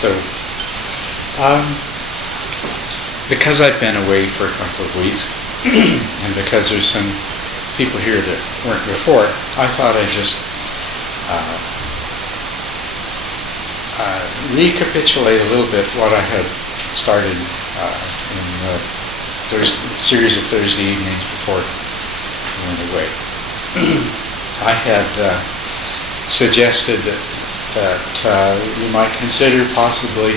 So, because I've been away for a couple of weeks, and because there's some people here that weren't before, I thought I'd just recapitulate a little bit what I had started in the series of Thursday evenings before I went away. I had suggested that you might consider possibly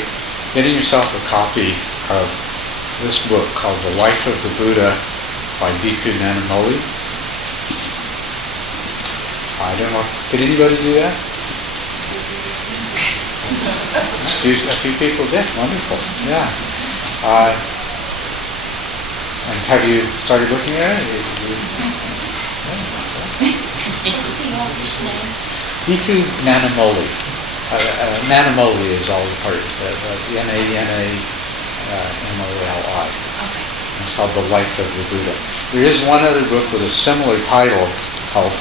getting yourself a copy of this book called The Life of the Buddha by Bhikkhu Nanamoli. I don't know. Did anybody do that? A few people did. Wonderful. Yeah. And have you started looking at it? What's the author's name? Bhikkhu Nanamoli. Nanamoli is all part of Nanamoli. Okay. It's called The Life of the Buddha. There is one other book with a similar title called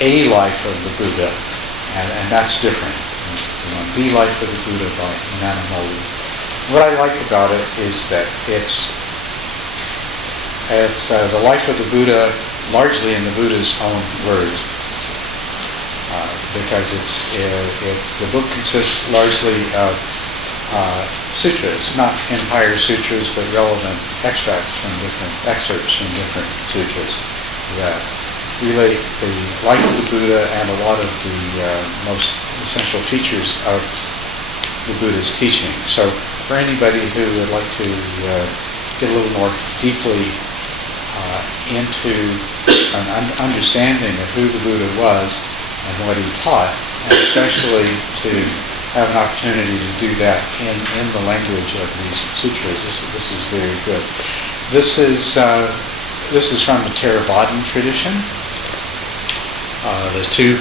A Life of the Buddha, and that's different. The Life of the Buddha by Nanamoli. What I like about it is that it's the life of the Buddha largely in the Buddha's own words, because it's the book consists largely of sutras, not entire sutras, but relevant excerpts from different sutras that relate the life of the Buddha and a lot of the most essential features of the Buddha's teaching. So for anybody who would like to get a little more deeply into an understanding of who the Buddha was and what he taught, and especially to have an opportunity to do that in the language of these sutras, this is very good. This is from the Theravadan tradition. The two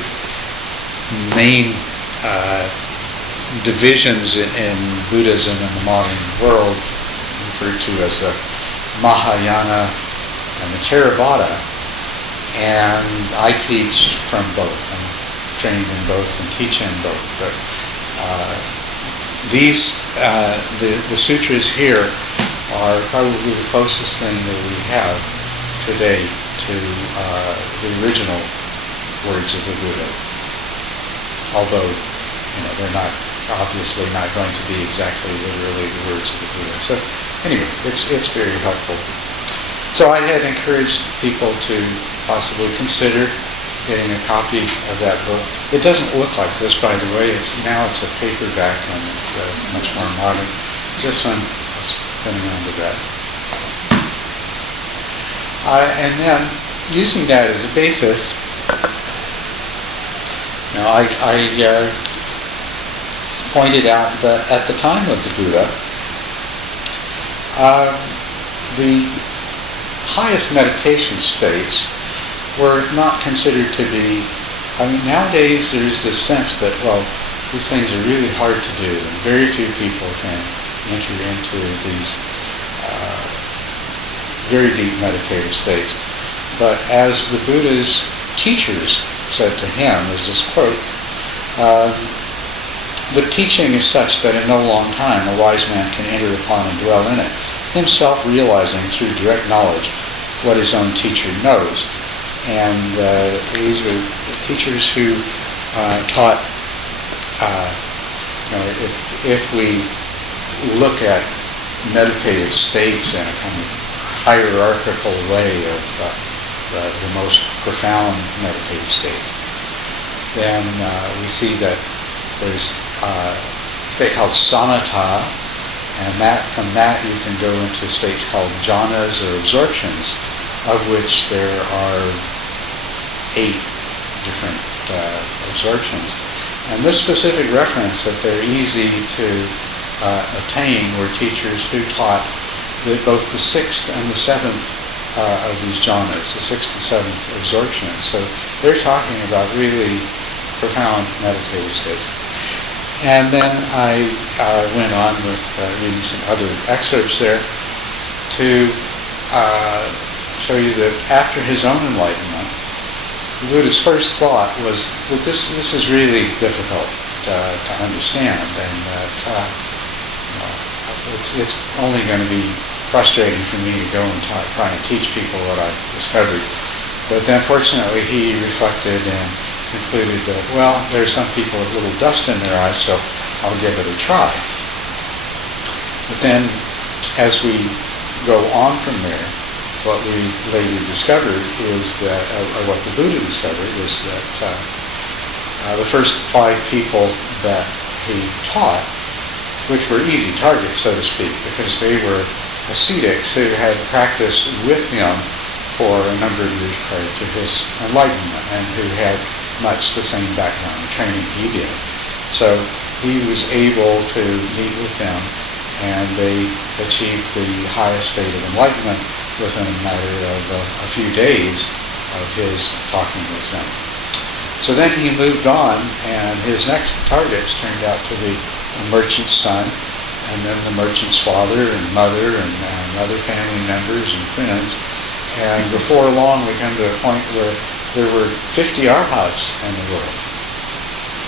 main divisions in Buddhism in the modern world, referred to as the Mahayana and the Theravada, and I teach from both. I'm trained in both and teach in both. But the sutras here are probably the closest thing that we have today to the original words of the Buddha. Although, they're not obviously not going to be exactly literally the words of the Buddha. So anyway, it's very helpful. So I had encouraged people to possibly consider getting a copy of that book. It doesn't look like this, by the way. It's a paperback and much more modern. This one is coming onto that. And then, using that as a basis, I pointed out that at the time of the Buddha, the highest meditation states were not considered to be. Nowadays there's this sense that, these things are really hard to do, and very few people can enter into these very deep meditative states. But as the Buddha's teachers said to him, there's this quote, the teaching is such that in no long time a wise man can enter upon and dwell in it, himself realizing through direct knowledge what his own teacher knows. And these are teachers who taught, if we look at meditative states in a kind of hierarchical way of the most profound meditative states, then we see that there's a state called samatha, and from that you can go into states called jhanas or absorptions, of which there are 8 different absorptions. And this specific reference that they're easy to attain were teachers who taught that both the 6th and the 7th of these jhanas, the 6th and 7th absorptions. So they're talking about really profound meditative states. And then I went on with reading some other excerpts there to show you that after his own enlightenment, the Buddha's first thought was that this is really difficult to understand, and that it's only going to be frustrating for me to go and try and teach people what I've discovered. But then fortunately he reflected and concluded that, well, there's some people with little dust in their eyes, so I'll give it a try. But then as we go on from there, what we later discovered is that, or what the Buddha discovered, is that the first 5 people that he taught, which were easy targets, so to speak, because they were ascetics who had practiced with him for a number of years prior to his enlightenment and who had much the same background and training he did. So he was able to meet with them, and they achieved the highest state of enlightenment within a matter of a few days of his talking with them. So then he moved on, and his next targets turned out to be a merchant's son, and then the merchant's father and mother and other family members and friends. And before long we come to a point where there were 50 arhats in the world.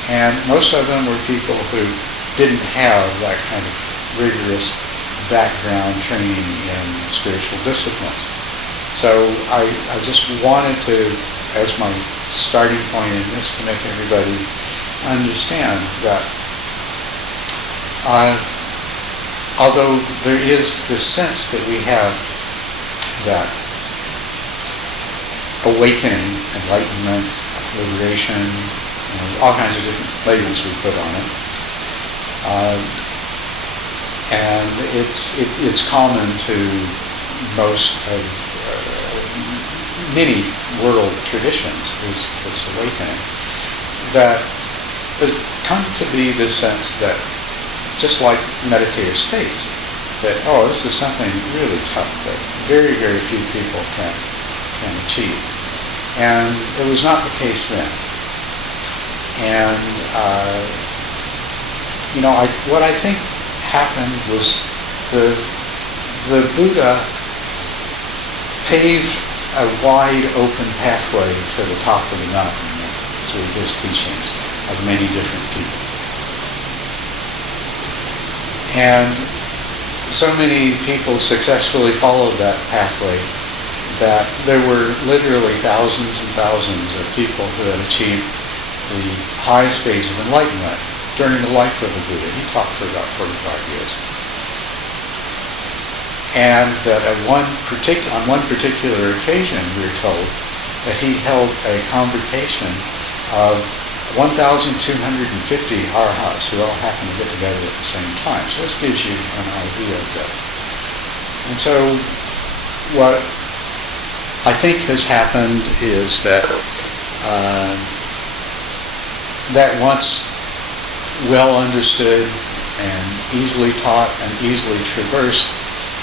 And most of them were people who didn't have that kind of rigorous background training in spiritual disciplines. So I just wanted to, as my starting point in this, to make everybody understand that although there is this sense that we have that awakening, enlightenment, liberation, all kinds of different labels we put on it, and it's common to most of many world traditions, this awakening, that there's come to be this sense that, just like meditative states, that, this is something really tough that very, very few people can achieve. And it was not the case then. And, what I think happened was the Buddha paved a wide open pathway to the top of the mountain through his teachings of many different people. And so many people successfully followed that pathway that there were literally thousands and thousands of people who had achieved the highest stage of enlightenment during the life of the Buddha. He taught for about 45 years. And that on one particular occasion, we were told that he held a convocation of 1,250 arhats who all happened to get together at the same time. So this gives you an idea of this. And so what I think has happened is that that once well understood and easily taught and easily traversed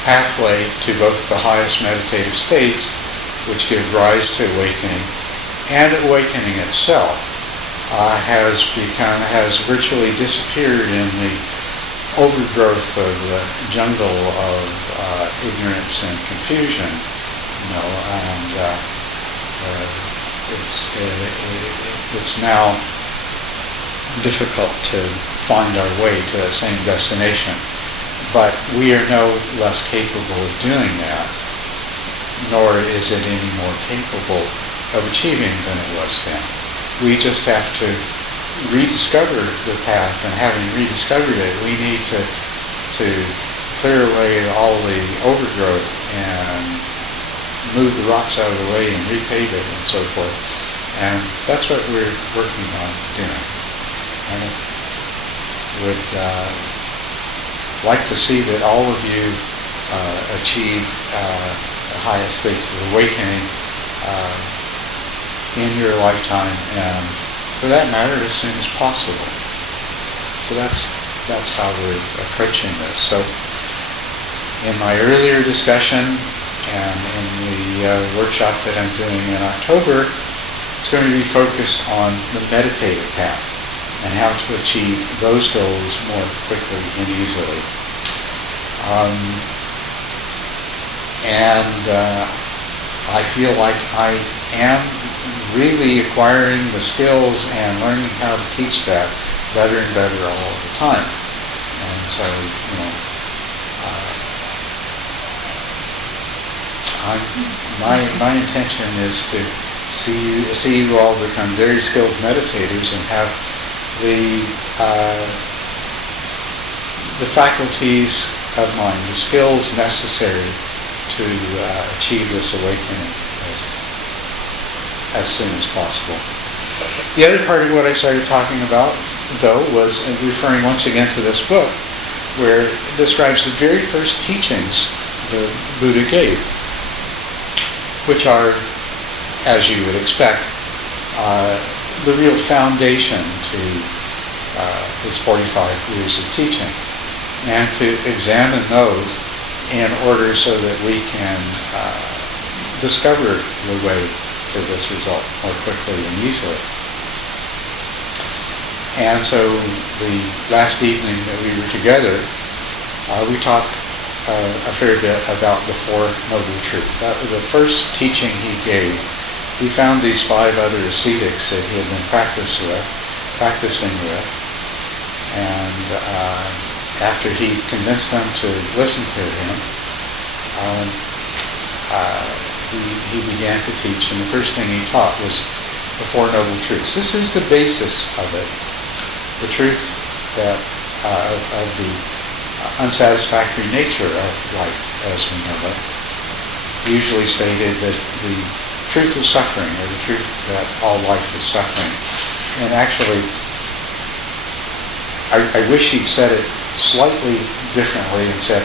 pathway to both the highest meditative states, which give rise to awakening, and awakening itself, has virtually disappeared in the overgrowth of the jungle of ignorance and confusion, and it's now difficult to find our way to the same destination. But we are no less capable of doing that, nor is it any more capable of achieving than it was then. We just have to rediscover the path, and having rediscovered it, we need to clear away all the overgrowth and move the rocks out of the way and repave it and so forth. And that's what we're working on doing. And I would like to see that all of you achieve the highest states of awakening in your lifetime, and for that matter, as soon as possible. So that's how we're approaching this. So in my earlier discussion and in the workshop that I'm doing in October, it's going to be focused on the meditative path and how to achieve those goals more quickly and easily. I feel like I am really acquiring the skills and learning how to teach that better and better all the time. And so, my intention is to see you all become very skilled meditators and have the faculties of mind, the skills necessary to achieve this awakening as soon as possible. The other part of what I started talking about, though, was referring once again to this book, where it describes the very first teachings the Buddha gave, which are, as you would expect, the real foundation to his 45 years of teaching, and to examine those in order so that we can discover the way to this result more quickly and easily. And so the last evening that we were together, we talked a fair bit about the Four Noble Truths. That was the first teaching he gave. He found these 5 other ascetics that he had been practicing with, and after he convinced them to listen to him, he began to teach, and the first thing he taught was the Four Noble Truths. This is the basis of it, the truth that of the unsatisfactory nature of life as we know it, usually stated that the truth of suffering, or the truth that all life is suffering. And actually, I wish he'd said it slightly differently and said,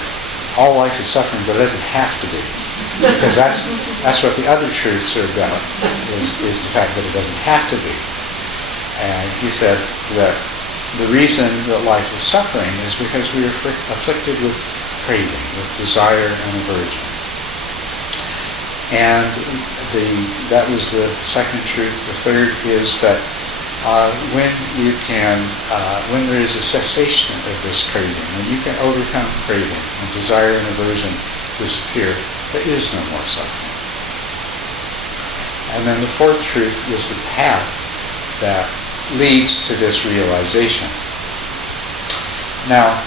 all life is suffering, but it doesn't have to be. Because that's what the other truths are about, is the fact that it doesn't have to be. And he said that the reason that life is suffering is because we are afflicted with craving, with desire and aversion. And that was the second truth. The third is that when there is a cessation of this craving, when you can overcome craving and desire and aversion disappear, there is no more suffering. And then the fourth truth is the path that leads to this realization. Now,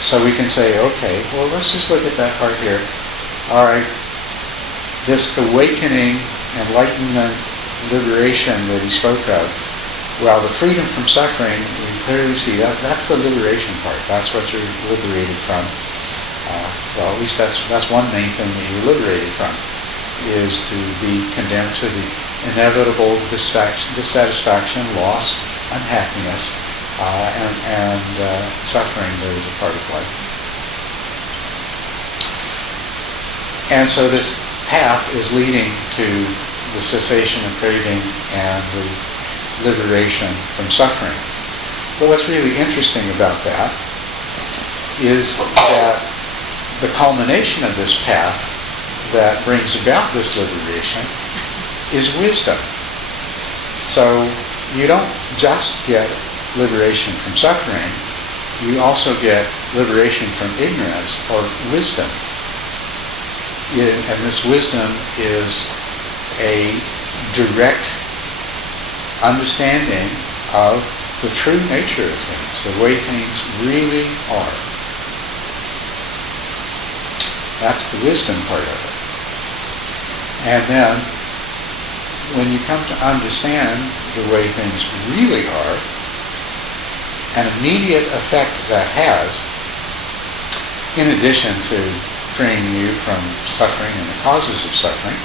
so we can say, okay, well, let's just look at that part here. All right, this awakening, enlightenment, liberation that he spoke of, well, the freedom from suffering, we clearly see that's the liberation part. That's what you're liberated from. Well, at least that's one main thing that you're liberated from, is to be condemned to the inevitable dissatisfaction, loss, unhappiness, and suffering that is a part of life. And so this path is leading to the cessation of craving and the liberation from suffering. But what's really interesting about that is that the culmination of this path that brings about this liberation is wisdom. So you don't just get liberation from suffering, you also get liberation from ignorance, or wisdom. And this wisdom is a direct understanding of the true nature of things, the way things really are. That's the wisdom part of it. And then, when you come to understand the way things really are, an immediate effect that has, in addition to freeing you from suffering and the causes of suffering,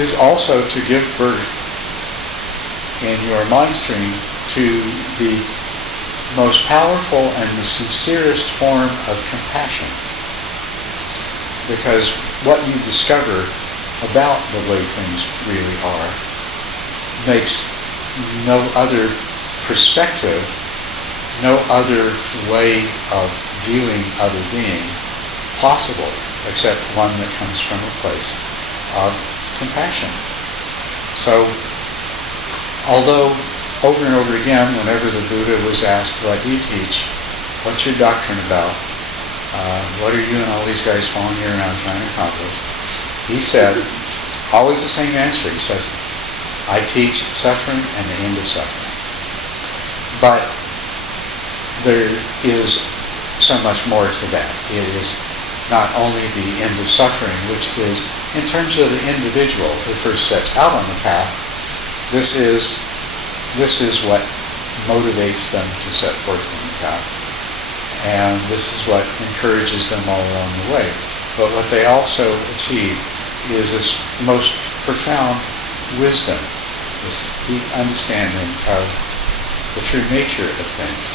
is also to give birth in your mind stream to the most powerful and the sincerest form of compassion. Because what you discover about the way things really are makes no other perspective, no other way of viewing other beings possible except one that comes from a place of compassion. So, although over and over again, whenever the Buddha was asked, what do you teach? What's your doctrine about? What are you and all these guys following you around trying to accomplish? He said, always the same answer. He says, I teach suffering and the end of suffering. But there is so much more to that. It is not only the end of suffering, which is, in terms of the individual who first sets out on the path, this is what motivates them to set forth on the path. And this is what encourages them all along the way. But what they also achieve is this most profound wisdom, this deep understanding of the true nature of things.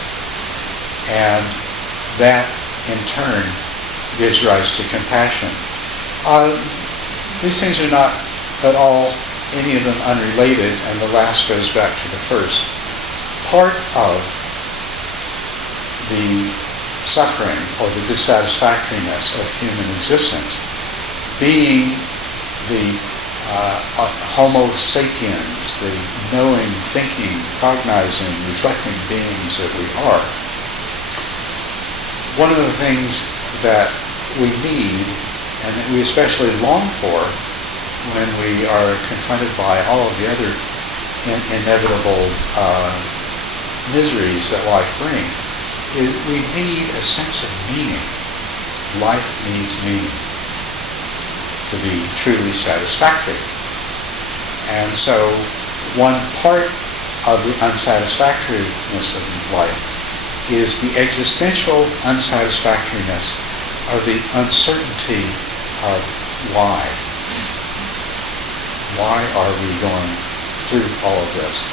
And that, in turn, gives rise to compassion. These things are not at all, any of them, unrelated, and the last goes back to the first. Part of the suffering or the dissatisfactoriness of human existence, being the Homo sapiens, the knowing, thinking, cognizing, reflecting beings that we are, one of the things that we need, and that we especially long for when we are confronted by all of the other inevitable miseries that life brings, is we need a sense of meaning. Life needs meaning to be truly satisfactory. And so one part of the unsatisfactoriness of life is the existential unsatisfactoriness of the uncertainty of why. Why are we going through all of this?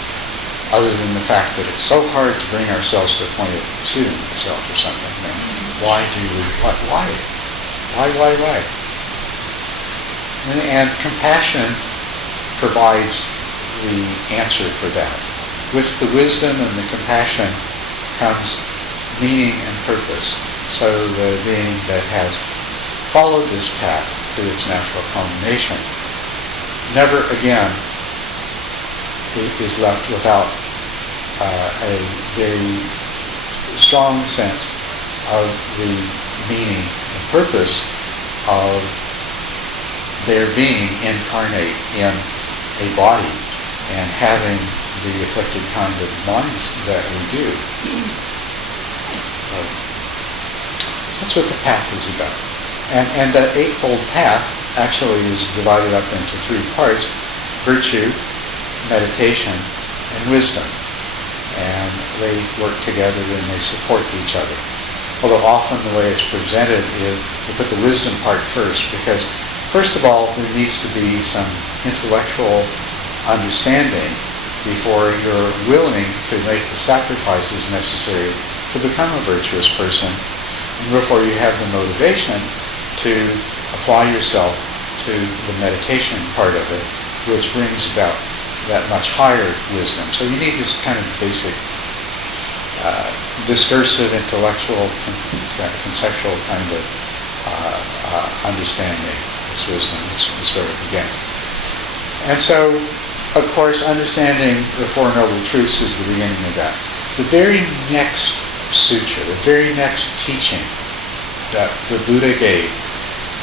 Other than the fact that it's so hard to bring ourselves to the point of shooting ourselves or something. Why do we? Why? And compassion provides the answer for that. With the wisdom and the compassion comes meaning and purpose. So the being that has followed this path to its natural culmination never again is left without a very strong sense of the meaning and purpose of their being incarnate in a body and having the afflicted kind of minds that we do. So that's what the path is about. And that eightfold path actually is divided up into three parts: virtue, meditation, and wisdom. And they work together and they support each other. Although often the way it's presented is to put the wisdom part first, because first of all there needs to be some intellectual understanding before you're willing to make the sacrifices necessary to become a virtuous person. And therefore you have the motivation to apply yourself to the meditation part of it, which brings about that much higher wisdom. So you need this kind of basic discursive, intellectual, conceptual kind of understanding. This wisdom is where it begins. And so, of course, understanding the Four Noble Truths is the beginning of that. The very next sutra, the very next teaching that the Buddha gave,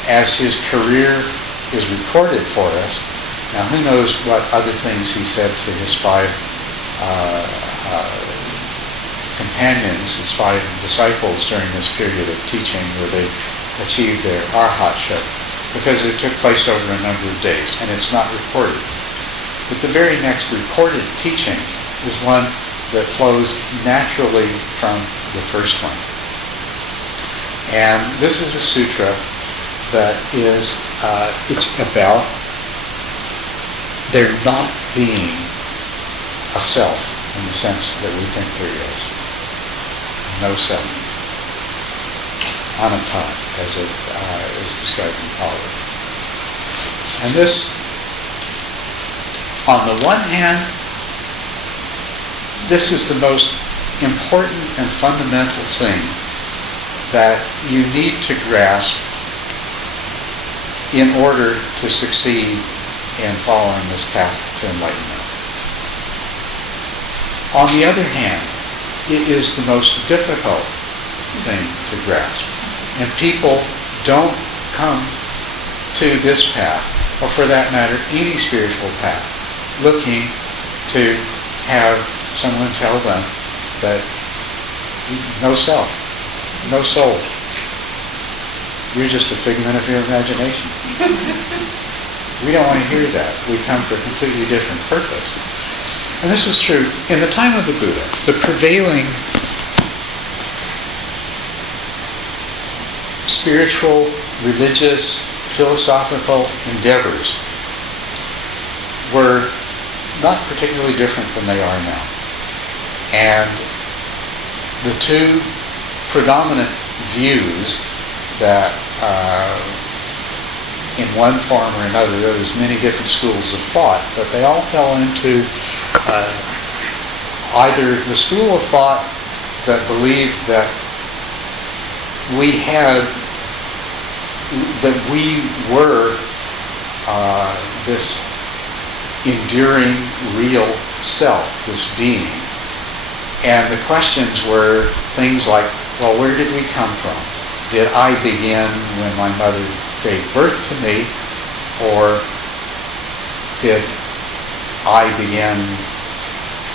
as his career is recorded for us. Now, who knows what other things he said to his five companions, his five disciples during this period of teaching where they achieved their arhatship, because it took place over a number of days, and it's not recorded. But the very next recorded teaching is one that flows naturally from the first one. And this is a sutra that is, it's about there not being a self in the sense that we think there is. No self. Anatta, as it is described in Pali. And this, on the one hand, this is the most important and fundamental thing that you need to grasp in order to succeed in following this path to enlightenment. On the other hand, it is the most difficult thing to grasp. And people don't come to this path, or for that matter, any spiritual path, looking to have someone tell them that no self. no soul. You're just a figment of your imagination. We don't want to hear that. We come for a completely different purpose. And this was true in the time of the Buddha. The prevailing spiritual, religious, philosophical endeavors were not particularly different than they are now. And the two predominant views that in one form or another, there's many different schools of thought, but they all fell into either the school of thought that believed that we were this enduring real self, this being. And the questions were things like, well, where did we come from? Did I begin when my mother gave birth to me? Or did I begin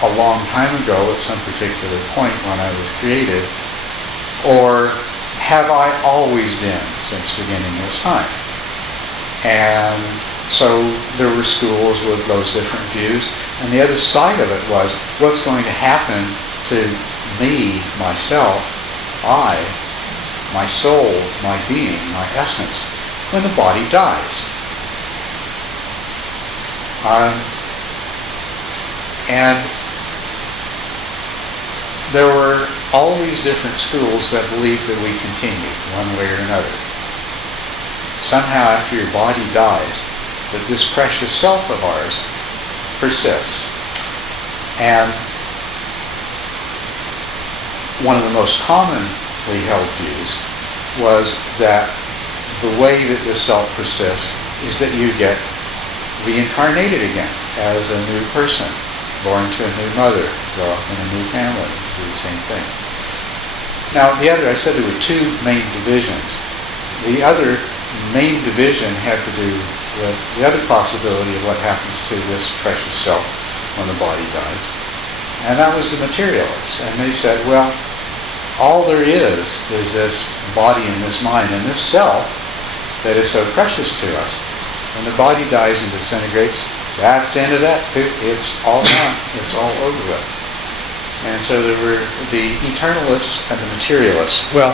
a long time ago at some particular point when I was created? Or have I always been since beginning this time? And so there were schools with those different views. And the other side of it was, what's going to happen to me, myself, my soul, my being, my essence, when the body dies? And there were all these different schools that believed that we continue one way or another. Somehow after your body dies, that this precious self of ours persists. And one of the most commonly held views was that the way that this self persists is that you get reincarnated again as a new person, born to a new mother, grow up in a new family, do the same thing. Now, I said there were two main divisions. The other main division had to do with the other possibility of what happens to this precious self when the body dies. And that was the materialists. And they said, well, all there is this body and this mind and this self that is so precious to us. When the body dies and disintegrates, that's the end of that too. It's all gone. It's all over with. And so there were the eternalists and the materialists. Well,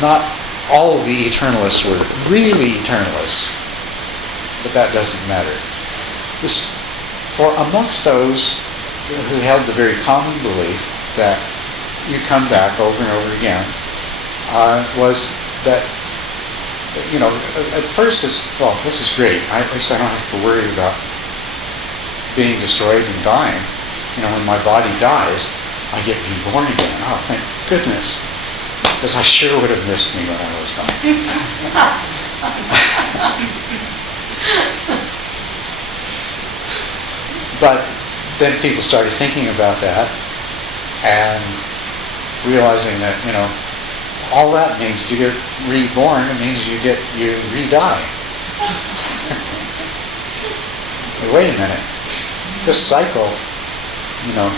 not all of the eternalists were really eternalists, but that doesn't matter. For amongst those who held the very common belief that you come back over and over again, was that, at first this is great. At least I don't have to worry about being destroyed and dying. When my body dies, I get reborn again. Oh, thank goodness. Because I sure would have missed me when I was gone. But then people started thinking about that and realizing that, all that means you get reborn. It means you re-die. Wait a minute. This cycle,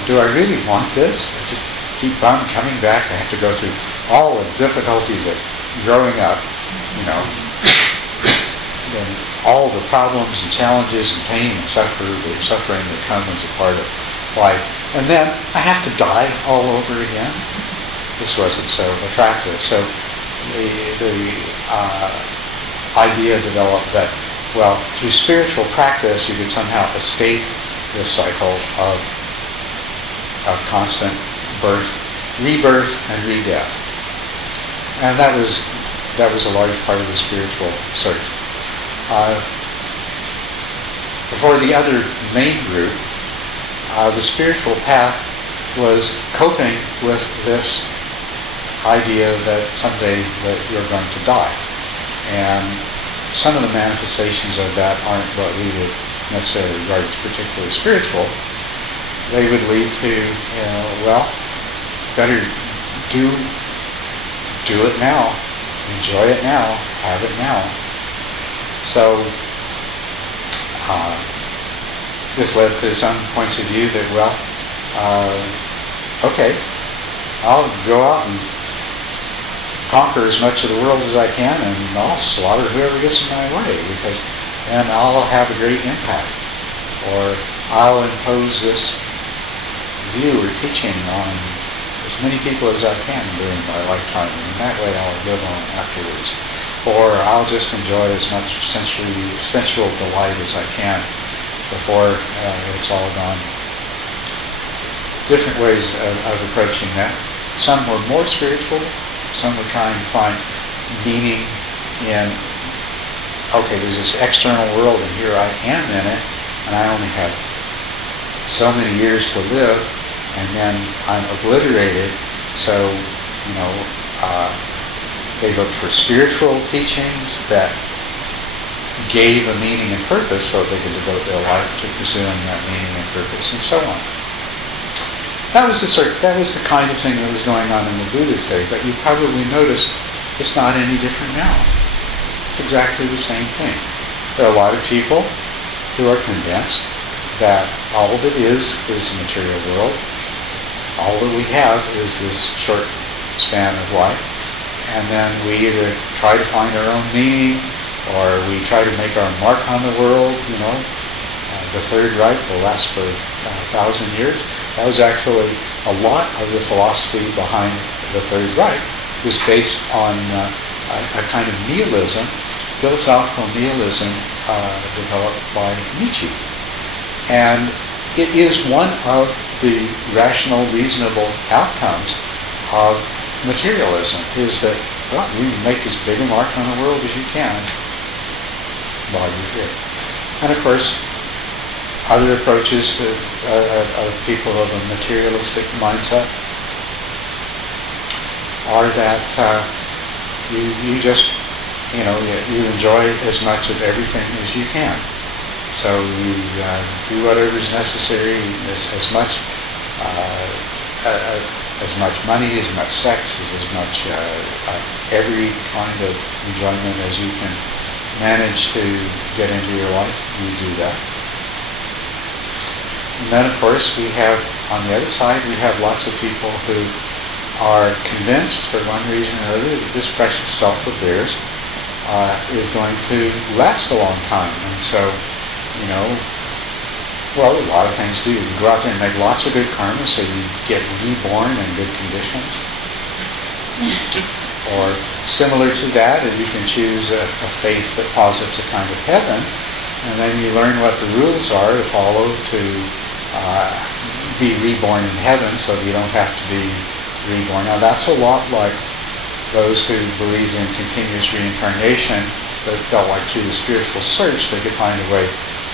do I really want this? I just keep on coming back. I have to go through all the difficulties of growing up, and all the problems and challenges and pain and suffering that come as a part of life. And then I have to die all over again. This wasn't so attractive. So the idea developed that, through spiritual practice, you could somehow escape this cycle of constant birth, rebirth, and re-death. And that was a large part of the spiritual search. For the other main group, the spiritual path was coping with this idea that someday that you're going to die. And some of the manifestations of that aren't what we would necessarily regard as particularly spiritual. They would lead to, better do it now, enjoy it now, have it now. So this led to some points of view that, I'll go out and conquer as much of the world as I can, and I'll slaughter whoever gets in my way, and I'll have a great impact. Or I'll impose this view or teaching on as many people as I can during my lifetime, and that way I'll live on afterwards. Or I'll just enjoy as much sensual delight as I can before it's all gone. Different ways of approaching that. Some were more spiritual. Some were trying to find meaning in, okay, there's this external world and here I am in it, and I only have so many years to live, and then I'm obliterated. So, they looked for spiritual teachings that gave a meaning and purpose so they could devote their life to pursuing that meaning and purpose, and so on. That was the kind of thing that was going on in the Buddha's day, but you probably noticed it's not any different now. It's exactly the same thing. There are a lot of people who are convinced that all that is the material world. All that we have is this short span of life, and then we either try to find our own meaning, or we try to make our mark on the world. The Third Reich will last for 1,000 years. That was actually a lot of the philosophy behind the Third Reich was based on a kind of nihilism, philosophical nihilism developed by Nietzsche. And it is one of the rational, reasonable outcomes of materialism, is that, well, you make as big a mark on the world as you can while you're here. And of course, other approaches to people of a materialistic mindset are that you just, you enjoy as much of everything as you can. So you do whatever is necessary, as much money, as much sex, as much every kind of enjoyment as you can manage to get into your life. You do that. And then, of course, we have, on the other side, we have lots of people who are convinced, for one reason or another, that this precious self of theirs is going to last a long time. And so, well, a lot of things do. You can go out there and make lots of good karma, so you get reborn in good conditions. Or similar to that, you can choose a faith that posits a kind of heaven, and then you learn what the rules are to follow to be reborn in heaven, so you don't have to be reborn. Now that's a lot like those who believed in continuous reincarnation, but felt like through the spiritual search they could find a way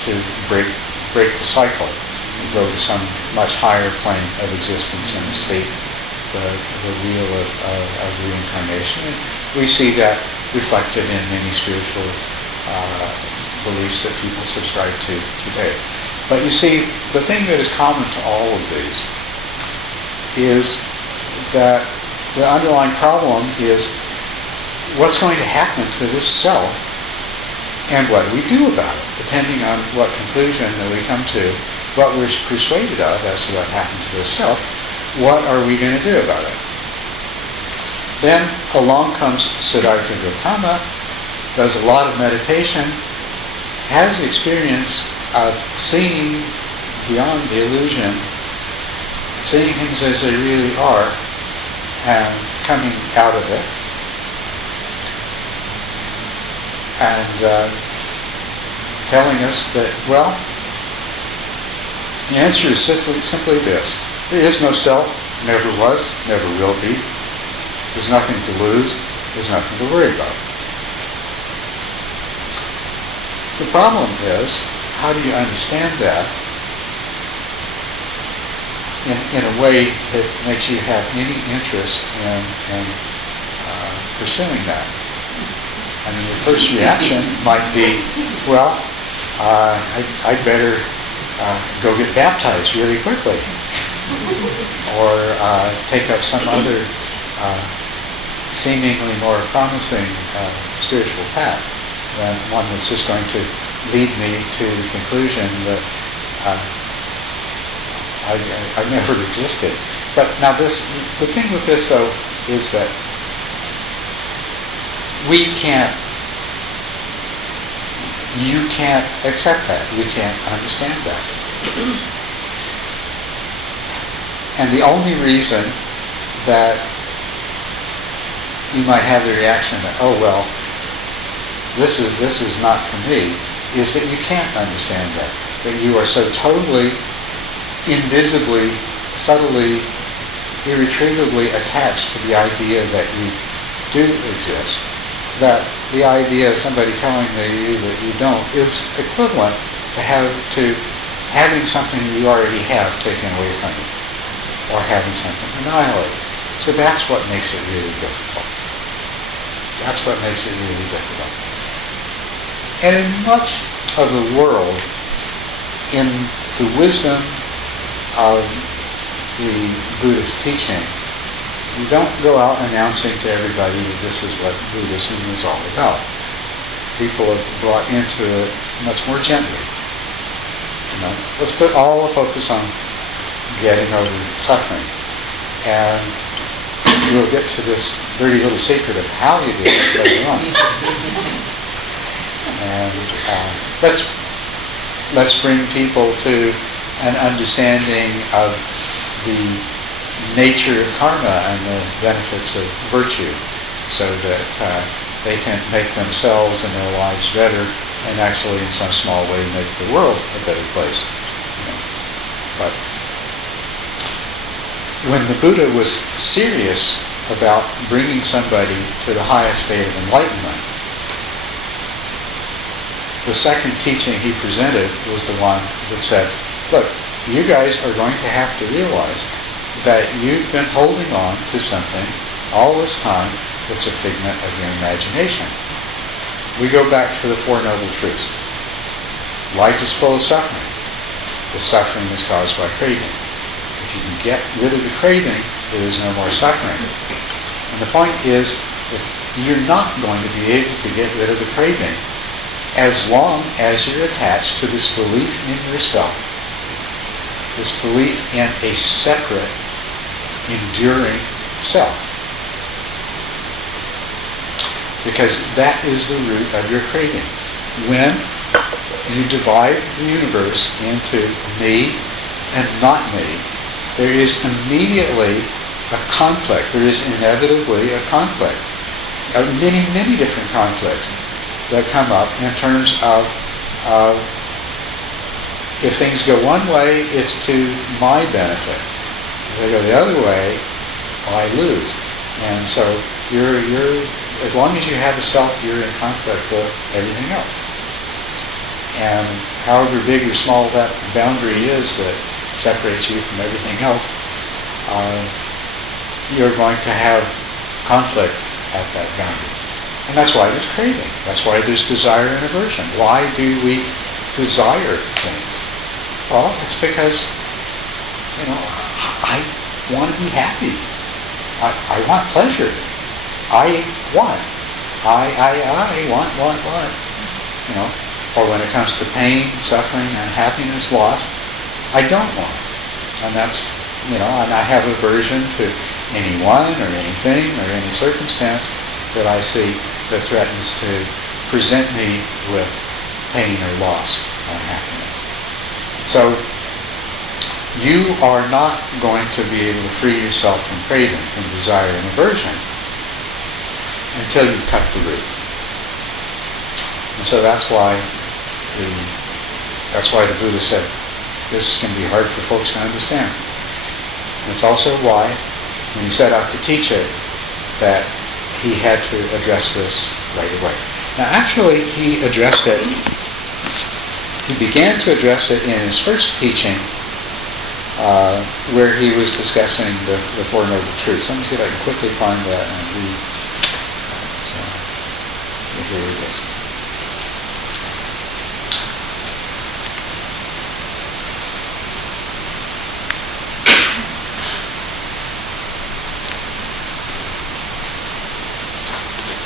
to break the cycle and go to some much higher plane of existence and escape the wheel of reincarnation. And we see that reflected in many spiritual beliefs that people subscribe to today. But you see, the thing that is common to all of these is that the underlying problem is what's going to happen to this self and what do we do about it, depending on what conclusion that we come to, what we're persuaded of as to what happens to this self, what are we going to do about it? Then along comes Siddhartha Gautama, does a lot of meditation, has the experience of seeing beyond the illusion, seeing things as they really are, and coming out of it. And telling us that, well, the answer is simply this. There is no self, never was, never will be. There's nothing to lose, there's nothing to worry about. The problem is, how do you understand that in a way that makes you have any interest in pursuing that? I mean, your first reaction might be, well, I'd better go get baptized really quickly, or take up some other seemingly more promising spiritual path than one that's just going to lead me to the conclusion that I never existed. But now the thing with this though is that you can't accept that. You can't understand that. And the only reason that you might have the reaction that, oh well, this is not for me, is that you can't understand that. That you are so totally, invisibly, subtly, irretrievably attached to the idea that you do exist, that the idea of somebody telling you that you don't is equivalent to having something you already have taken away from you, or having something annihilated. So that's what makes it really difficult. That's what makes it really difficult. And in much of the world, in the wisdom of the Buddhist teaching, you don't go out announcing to everybody that this is what Buddhism is all about. People are brought into it much more gently. Let's put all the focus on getting over suffering, and you'll get to this dirty little secret of how you do it later on. And let's bring people to an understanding of the nature of karma and the benefits of virtue, so that they can make themselves and their lives better, and actually in some small way make the world a better place. But when the Buddha was serious about bringing somebody to the highest state of enlightenment, the second teaching he presented was the one that said, look, you guys are going to have to realize that you've been holding on to something all this time that's a figment of your imagination. We go back to the Four Noble Truths. Life is full of suffering. The suffering is caused by craving. If you can get rid of the craving, there is no more suffering. And the point is that you're not going to be able to get rid of the craving as long as you're attached to this belief in yourself, this belief in a separate, enduring self. Because that is the root of your craving. When you divide the universe into me and not me, there is immediately a conflict. There is inevitably a conflict. Many, many different conflicts that come up in terms of if things go one way, it's to my benefit. If they go the other way, I lose. And so you're as long as you have a self, you're in conflict with everything else. And however big or small that boundary is that separates you from everything else, you're going to have conflict at that boundary. And that's why there's craving. That's why there's desire and aversion. Why do we desire things? Well, it's because, I want to be happy. I want pleasure. I want. I want. Or when it comes to pain, suffering, unhappiness, loss, I don't want. And that's, and I have aversion to anyone or anything or any circumstance that I see that threatens to present me with pain or loss or unhappiness. So, you are not going to be able to free yourself from craving, from desire and aversion, until you cut the root. And so that's why the Buddha said this can be hard for folks to understand. And it's also why, when he set out to teach it, that he had to address this right away. Now, actually, he began to address it in his first teaching, where he was discussing the Four Noble Truths. Let me see if I can quickly find that and read. Here it is.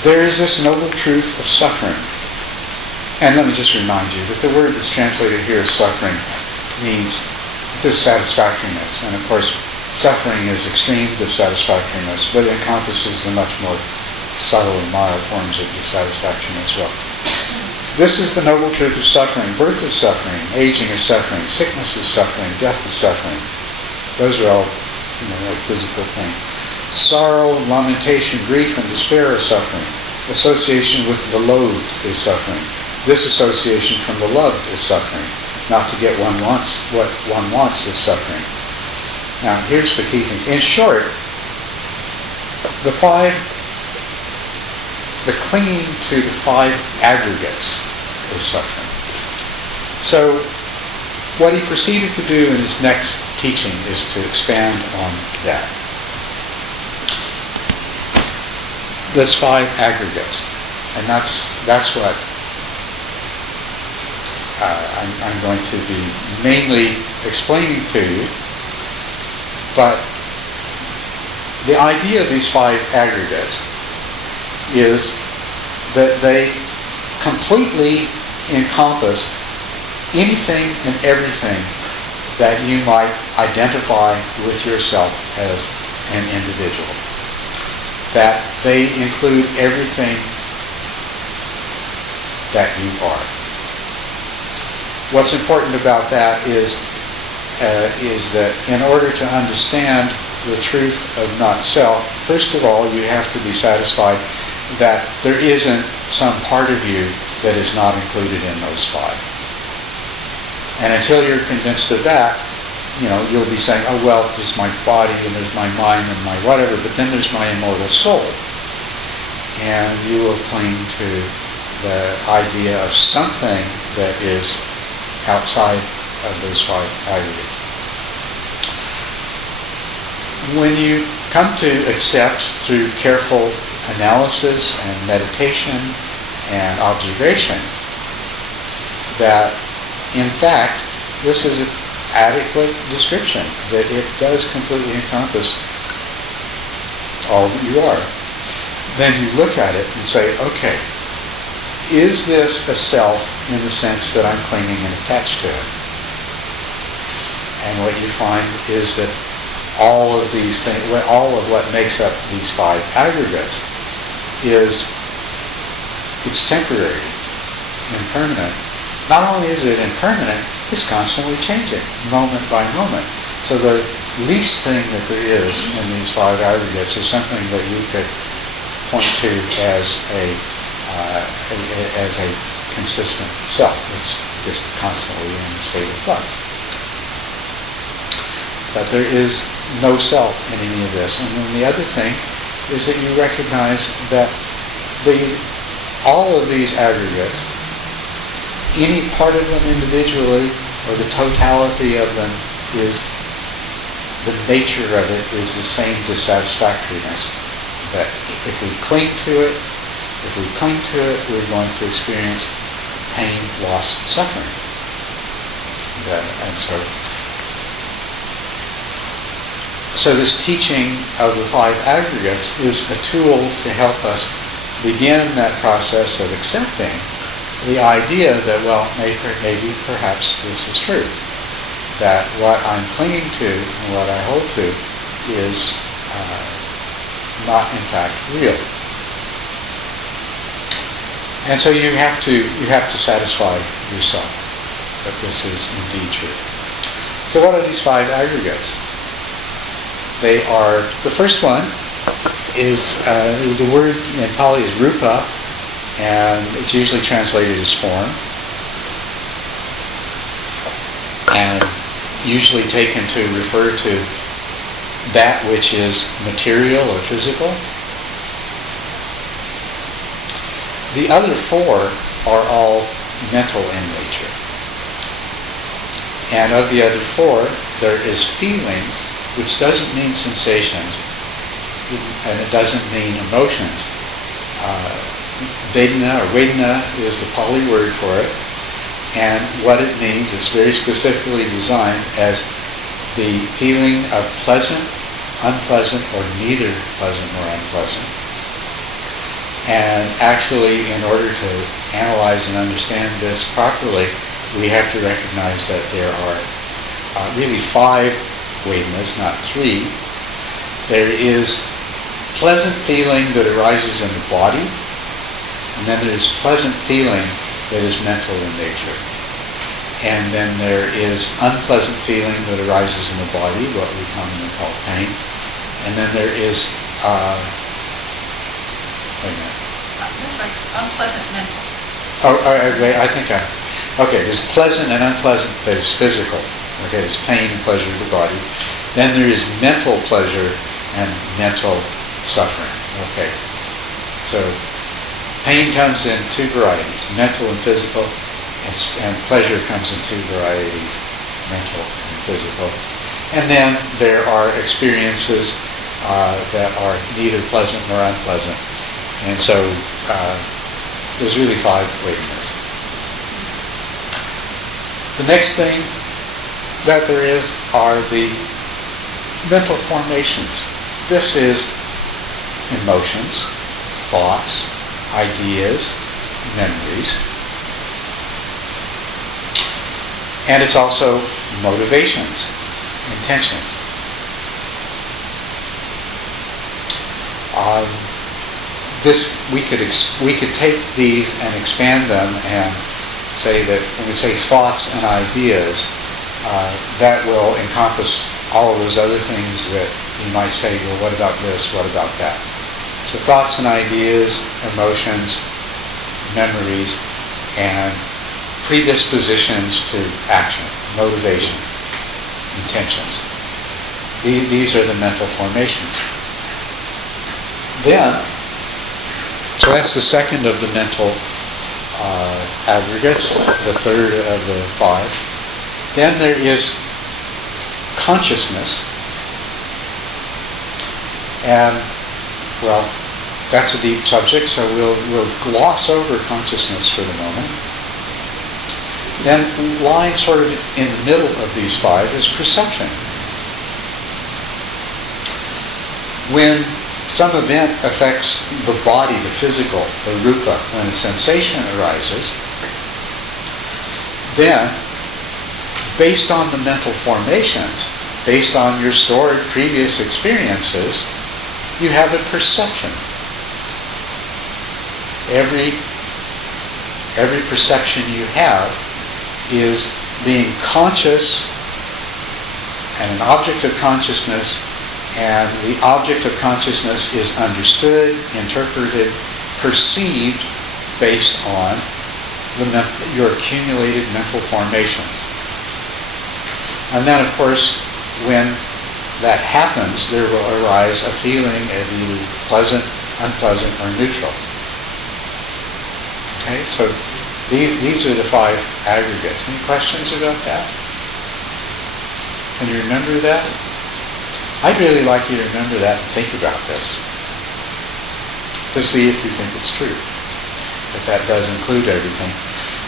There is this noble truth of suffering. And let me just remind you that the word that's translated here as suffering means dissatisfactoriness. And of course, suffering is extreme dissatisfactoriness, but it encompasses the much more subtle and mild forms of dissatisfaction as well. This is the noble truth of suffering. Birth is suffering, aging is suffering, sickness is suffering, death is suffering. Those are all, like physical pain. Sorrow, lamentation, grief, and despair are suffering. Association with the loathed is suffering. Disassociation from the loved is suffering. Not to get what one wants is suffering. Now, here's the key thing. In short, the clinging to the 5 aggregates is suffering. So, what he proceeded to do in his next teaching is to expand on that. Those 5 aggregates. And that's what I'm going to be mainly explaining to you. But the idea of these 5 aggregates is that they completely encompass anything and everything that you might identify with yourself as an individual. That they include everything that you are. What's important about that is that in order to understand the truth of not self, first of all, you have to be satisfied that there isn't some part of you that is not included in those 5. And until you're convinced of that, you'll be saying, oh, well, there's my body and there's my mind and my whatever, but then there's my immortal soul. And you will cling to the idea of something that is outside of those 5 aggregates. When you come to accept through careful analysis and meditation and observation that, in fact, this is an adequate description, that it does completely encompass all that you are, then you look at it and say, okay, is this a self in the sense that I'm clinging and attached to it? And what you find is that all of these things, all of what makes up these 5 aggregates it's temporary, impermanent. Not only is it impermanent, it's constantly changing, moment by moment. So the least thing that there is in these 5 aggregates is something that you could point to as a consistent self. It's just constantly in a state of flux. But there is no self in any of this. And then the other thing is that you recognize that all of these aggregates, any part of them individually or the totality of them, is the nature of it is the same dissatisfactoriness. That if we cling to it, we're going to experience pain, loss, suffering. So this teaching of the 5 aggregates is a tool to help us begin that process of accepting the idea that, well, maybe perhaps this is true. That what I'm clinging to and what I hold to is not in fact real. And so you have to satisfy yourself that this is indeed true. So what are these 5 aggregates? They are, the first one is, the word in Pali is rupa, and it's usually translated as form, and usually taken to refer to that which is material or physical. The other 4 are all mental in nature. And of the other 4, there is feelings, which doesn't mean sensations, and it doesn't mean emotions. Vedana is the Pali word for it, and what it means is very specifically designed as the feeling of pleasant, unpleasant, or neither pleasant nor unpleasant. And actually, in order to analyze and understand this properly, we have to recognize that there are really 5 weightiness, not 3. There is pleasant feeling that arises in the body, and then there is pleasant feeling that is mental in nature. And then there is unpleasant feeling that arises in the body, what we commonly call pain. And then there is, wait a minute. That's right, unpleasant mental. Okay, there's pleasant and unpleasant that is physical. Okay, there's pain and pleasure in the body. Then there is mental pleasure and mental suffering. Okay, so pain comes in 2 varieties, mental and physical, and pleasure comes in 2 varieties, mental and physical. And then there are experiences that are neither pleasant nor unpleasant. And so there's really 5 weightiness. The next thing that there is are the mental formations. This is emotions, thoughts, ideas, memories. And it's also motivations, intentions. We could take these and expand them and say that when we say thoughts and ideas, that will encompass all of those other things that you might say, well, what about this, what about that? So thoughts and ideas, emotions, memories, and predispositions to action, motivation, intentions. These are the mental formations. Then, so that's the second of the mental aggregates, the third of the 5. Then there is consciousness. And, well, that's a deep subject, so we'll gloss over consciousness for the moment. Then lying sort of in the middle of these 5 is perception. When some event affects the body, the physical, the rupa, when a sensation arises, then, based on the mental formations, based on your stored previous experiences, you have a perception. Every perception you have is being conscious and an object of consciousness, and the object of consciousness is understood, interpreted, perceived based on your accumulated mental formations. And then, of course, when that happens, there will arise a feeling of either pleasant, unpleasant, or neutral. Okay, so these are the 5 aggregates. Any questions about that? Can you remember that? I'd really like you to remember that and think about this to see if you think it's true, that does include everything.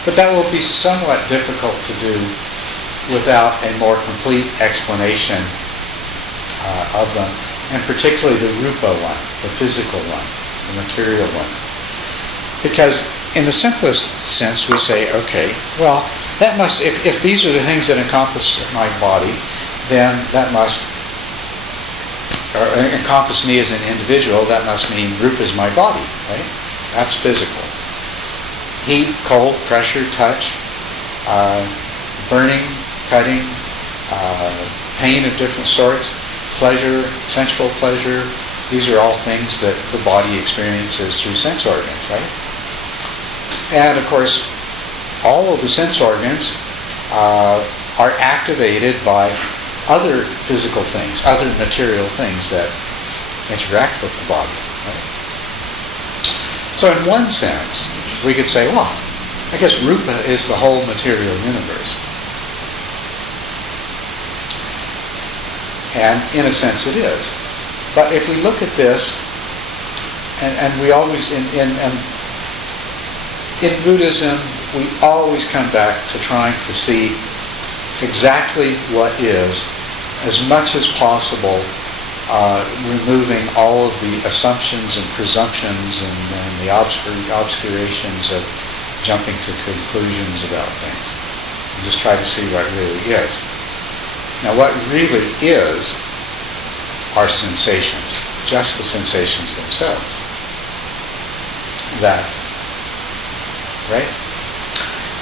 But that will be somewhat difficult to do without a more complete explanation of them, and particularly the rupa one, the physical one, the material one. Because in the simplest sense we say, okay, well, that must, if these are the things that encompass my body, then that must encompass me as an individual. That must mean rupa is my body, right? That's physical. Heat, cold, pressure, touch, burning, cutting, pain of different sorts, pleasure, sensual pleasure. These are all things that the body experiences through sense organs, right? And of course, all of the sense organs are activated by other physical things, other material things that interact with the body. Right? So in one sense, we could say, well, I guess rupa is the whole material universe. And in a sense it is. But if we look at this, and we always, in Buddhism, we always come back to trying to see exactly what is, as much as possible, removing all of the assumptions and presumptions and the obscurations of jumping to conclusions about things. And just try to see what really is. Now what really is are sensations, just the sensations themselves. That, right?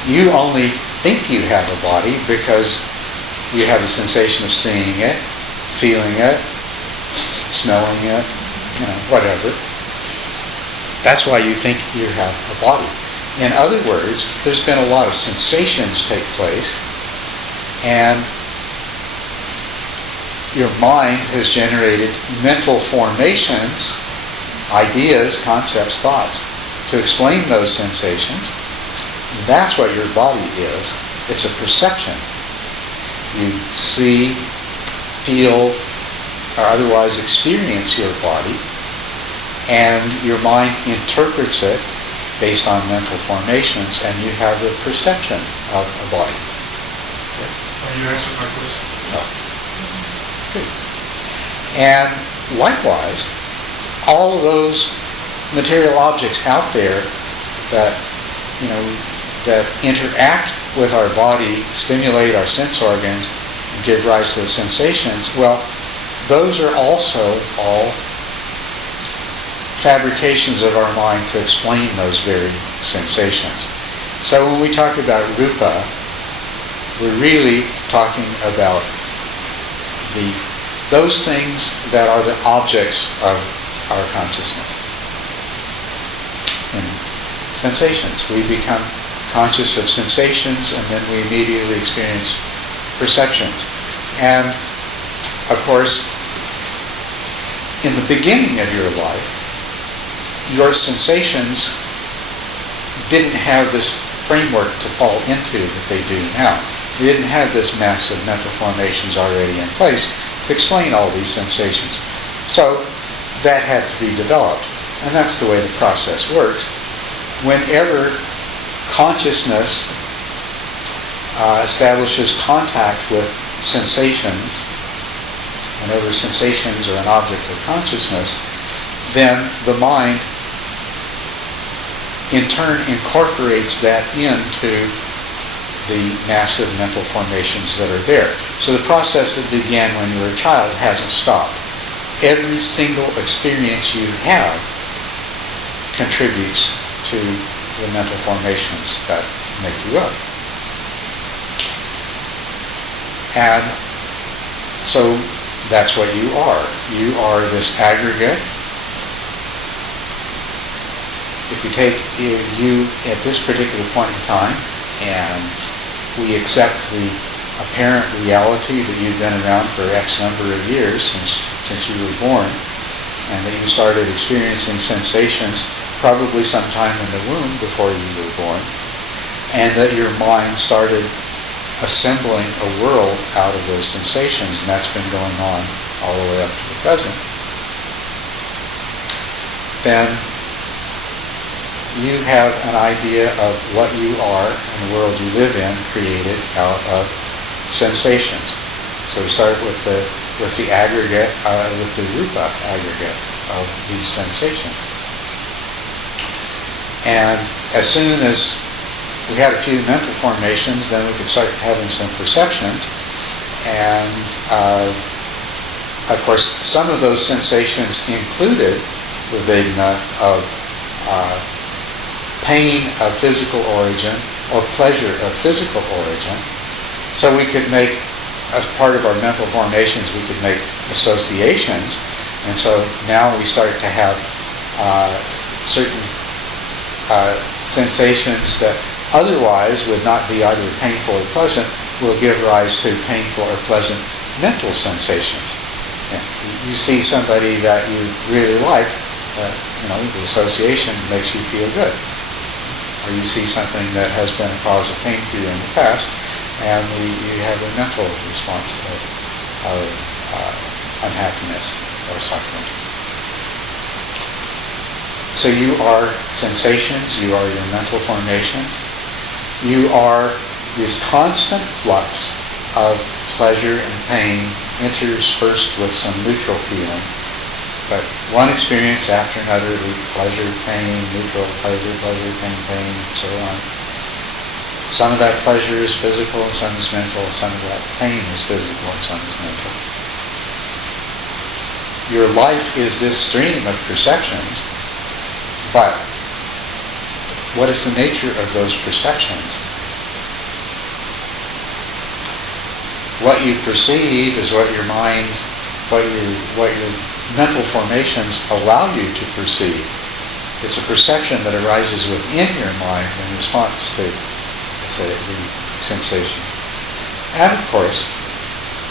You only think you have a body because you have the sensation of seeing it, feeling it, smelling it, whatever. That's why you think you have a body. In other words, there's been a lot of sensations take place, and your mind has generated mental formations, ideas, concepts, thoughts, to explain those sensations. That's what your body is. It's a perception. You see, feel, or otherwise experience your body, and your mind interprets it based on mental formations, and you have the perception of a body. Are you answering my question? No. Good. And likewise, all of those material objects out there that that interact with our body, stimulate our sense organs, and give rise to the sensations, well, those are also all fabrications of our mind to explain those very sensations. So when we talk about rupa, we're really talking about those things that are the objects of our consciousness. And sensations. We become conscious of sensations, and then we immediately experience perceptions. And of course, in the beginning of your life, your sensations didn't have this framework to fall into that they do now. You didn't have this mass of mental formations already in place to explain all these sensations. So that had to be developed. And that's the way the process works. Whenever consciousness establishes contact with sensations, whenever sensations are an object of consciousness, then the mind in turn incorporates that into the massive mental formations that are there. So the process that began when you were a child hasn't stopped. Every single experience you have contributes to the mental formations that make you up. And so that's what you are. You are this aggregate. If we take you at this particular point in time and we accept the apparent reality that you've been around for X number of years since you were born, and that you started experiencing sensations probably sometime in the womb before you were born, and that your mind started assembling a world out of those sensations, and that's been going on all the way up to the present, then you have an idea of what you are and the world you live in created out of sensations. So we start with the aggregate, with the rupa aggregate of these sensations. And as soon as we had a few mental formations, then we could start having some perceptions. And of course, some of those sensations included the vedana of pain of physical origin or pleasure of physical origin. So we could make, as part of our mental formations, we could make associations. And so now we start to have certain sensations that otherwise would not be either painful or pleasant, will give rise to painful or pleasant mental sensations. You see somebody that you really like, the association makes you feel good. Or you see something that has been a cause of pain for you in the past, and you have a mental response of unhappiness or suffering. So you are sensations, you are your mental formations, you are this constant flux of pleasure and pain interspersed with some neutral feeling. But one experience after another, pleasure, pain, neutral, pleasure, pain, pain, and so on. Some of that pleasure is physical and some is mental. Some of that pain is physical and some is mental. Your life is this stream of perceptions, but what is the nature of those perceptions? What you perceive is what your mind, what your mental formations allow you to perceive. It's a perception that arises within your mind in response to, let's say, the sensation. And of course,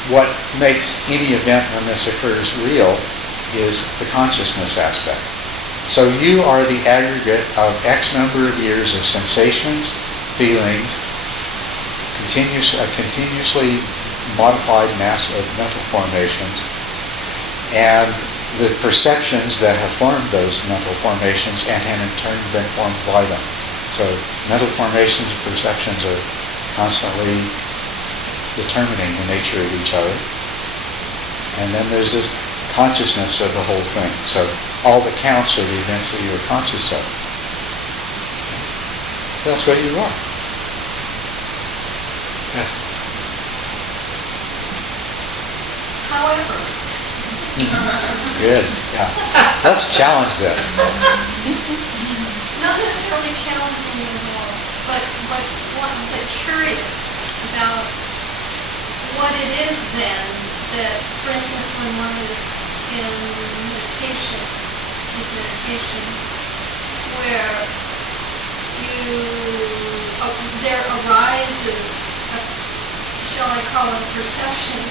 what makes any event when this occurs real is the consciousness aspect. So you are the aggregate of X number of years of sensations, feelings, continuously modified mass of mental formations, and the perceptions that have formed those mental formations and have in turn been formed by them. So mental formations and perceptions are constantly determining the nature of each other. And then there's this consciousness of the whole thing. So all that counts are the events that you are conscious of. That's what you are. Yes. However, Good. Yeah. Let's challenge this. not necessarily challenging anymore, but curious about what it is then that, for instance, when one is in meditation, deep meditation, where there arises, shall I call it, a perception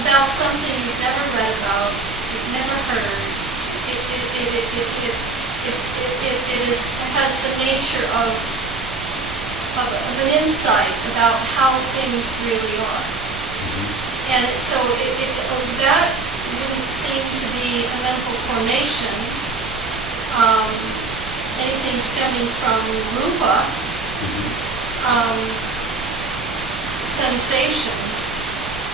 about something you've never read about, you've never heard. It has the nature of an insight about how things really are. And so that wouldn't seem to be a mental formation. Anything stemming from rupa, sensations.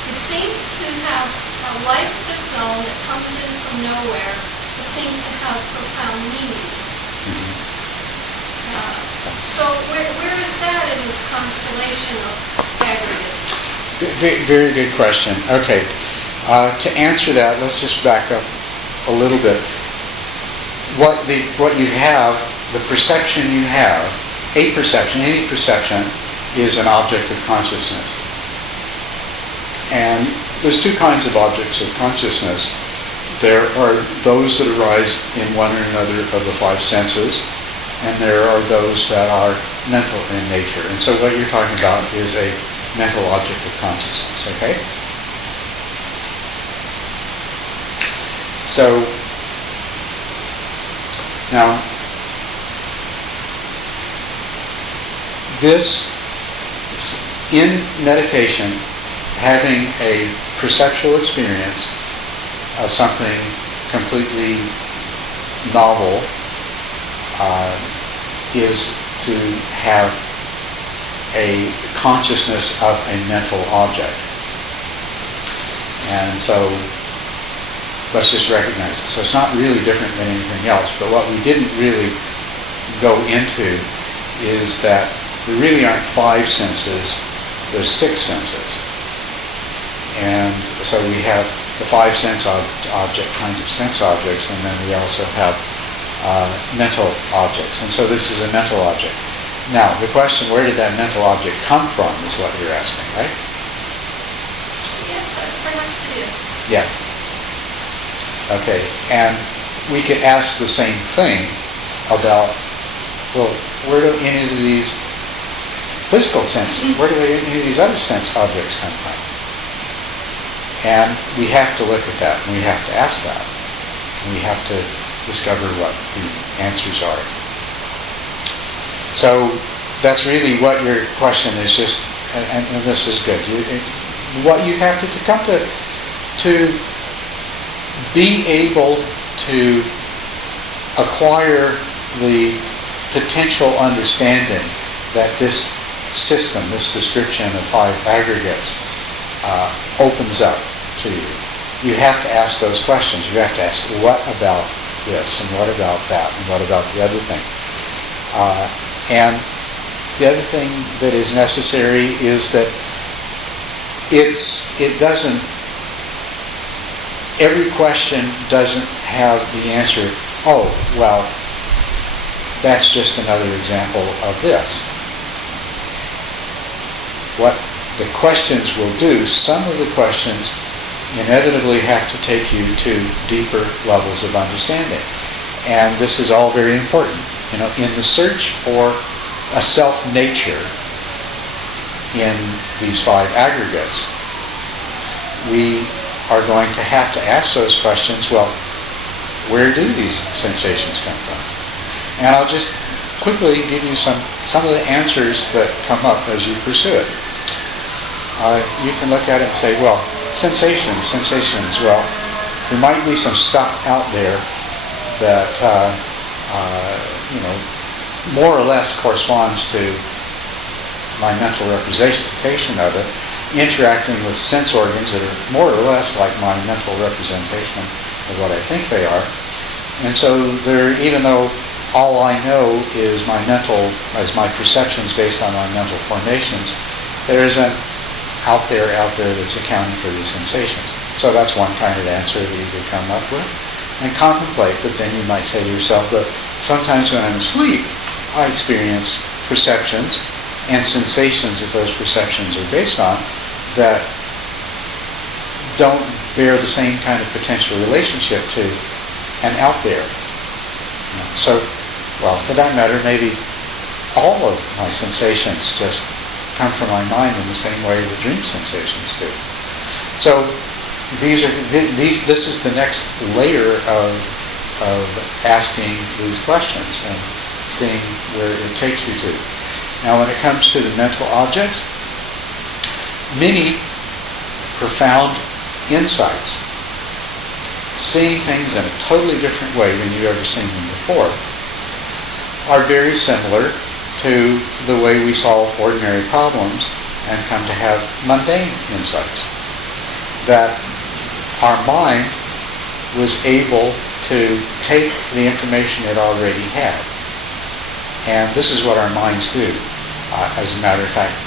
It seems to have a life of its own that comes in from nowhere. It seems to have profound meaning. So where is that in this constellation of aggregates? Very good question. Okay. To answer that, let's just back up a little bit. What you have, the perception you have, any perception is an object of consciousness. And there's two kinds of objects of consciousness. There are those that arise in one or another of the five senses, and there are those that are mental in nature. And so what you're talking about is a mental object of consciousness, okay? So, now, this, in meditation, having a perceptual experience of something completely novel is to have a consciousness of a mental object. And so let's just recognize it. So it's not really different than anything else, but what we didn't really go into is that there really aren't five senses, there's six senses. And so we have the five sense object kinds of sense objects, and then we also have mental objects. And so this is a mental object. Now, the question, where did that mental object come from, is what you're asking, right? Yes, perhaps it is. Yeah. Okay, and we could ask the same thing about, well, where do any of these physical senses, where do any of these other sense objects come from? And we have to look at that, and we have to ask that. And we have to discover what the answers are. So that's really what your question is, just, and this is good. What you have to come to be able to acquire the potential understanding that this system, this description of five aggregates, opens up to you. You have to ask those questions. You have to ask, what about this, and what about that, and what about the other thing? And The other thing that is necessary is that every question doesn't have the answer, oh, well, that's just another example of this. What the questions will do, some of the questions inevitably have to take you to deeper levels of understanding. And this is all very important. In the search for a self-nature in these 5 aggregates, we are going to have to ask those questions, well, where do these sensations come from? And I'll just quickly give you some of the answers that come up as you pursue it. You can look at it and say, well, sensations, well, there might be some stuff out there that, more or less corresponds to my mental representation of it, interacting with sense organs that are more or less like my mental representation of what I think they are. And so even though all I know is my perceptions based on my mental formations, there is an out there that's accounting for these sensations. So that's one kind of answer that you could come up with and contemplate. But then you might say to yourself, but sometimes when I'm asleep, I experience perceptions and sensations that those perceptions are based on that don't bear the same kind of potential relationship to an out there. So, well, for that matter, maybe all of my sensations just come from my mind in the same way the dream sensations do. So this is the next layer of asking these questions and seeing where it takes you to. Now, when it comes to the mental objects, many profound insights, seeing things in a totally different way than you've ever seen them before, are very similar to the way we solve ordinary problems and come to have mundane insights. That our mind was able to take the information it already had. And this is what our minds do. As a matter of fact,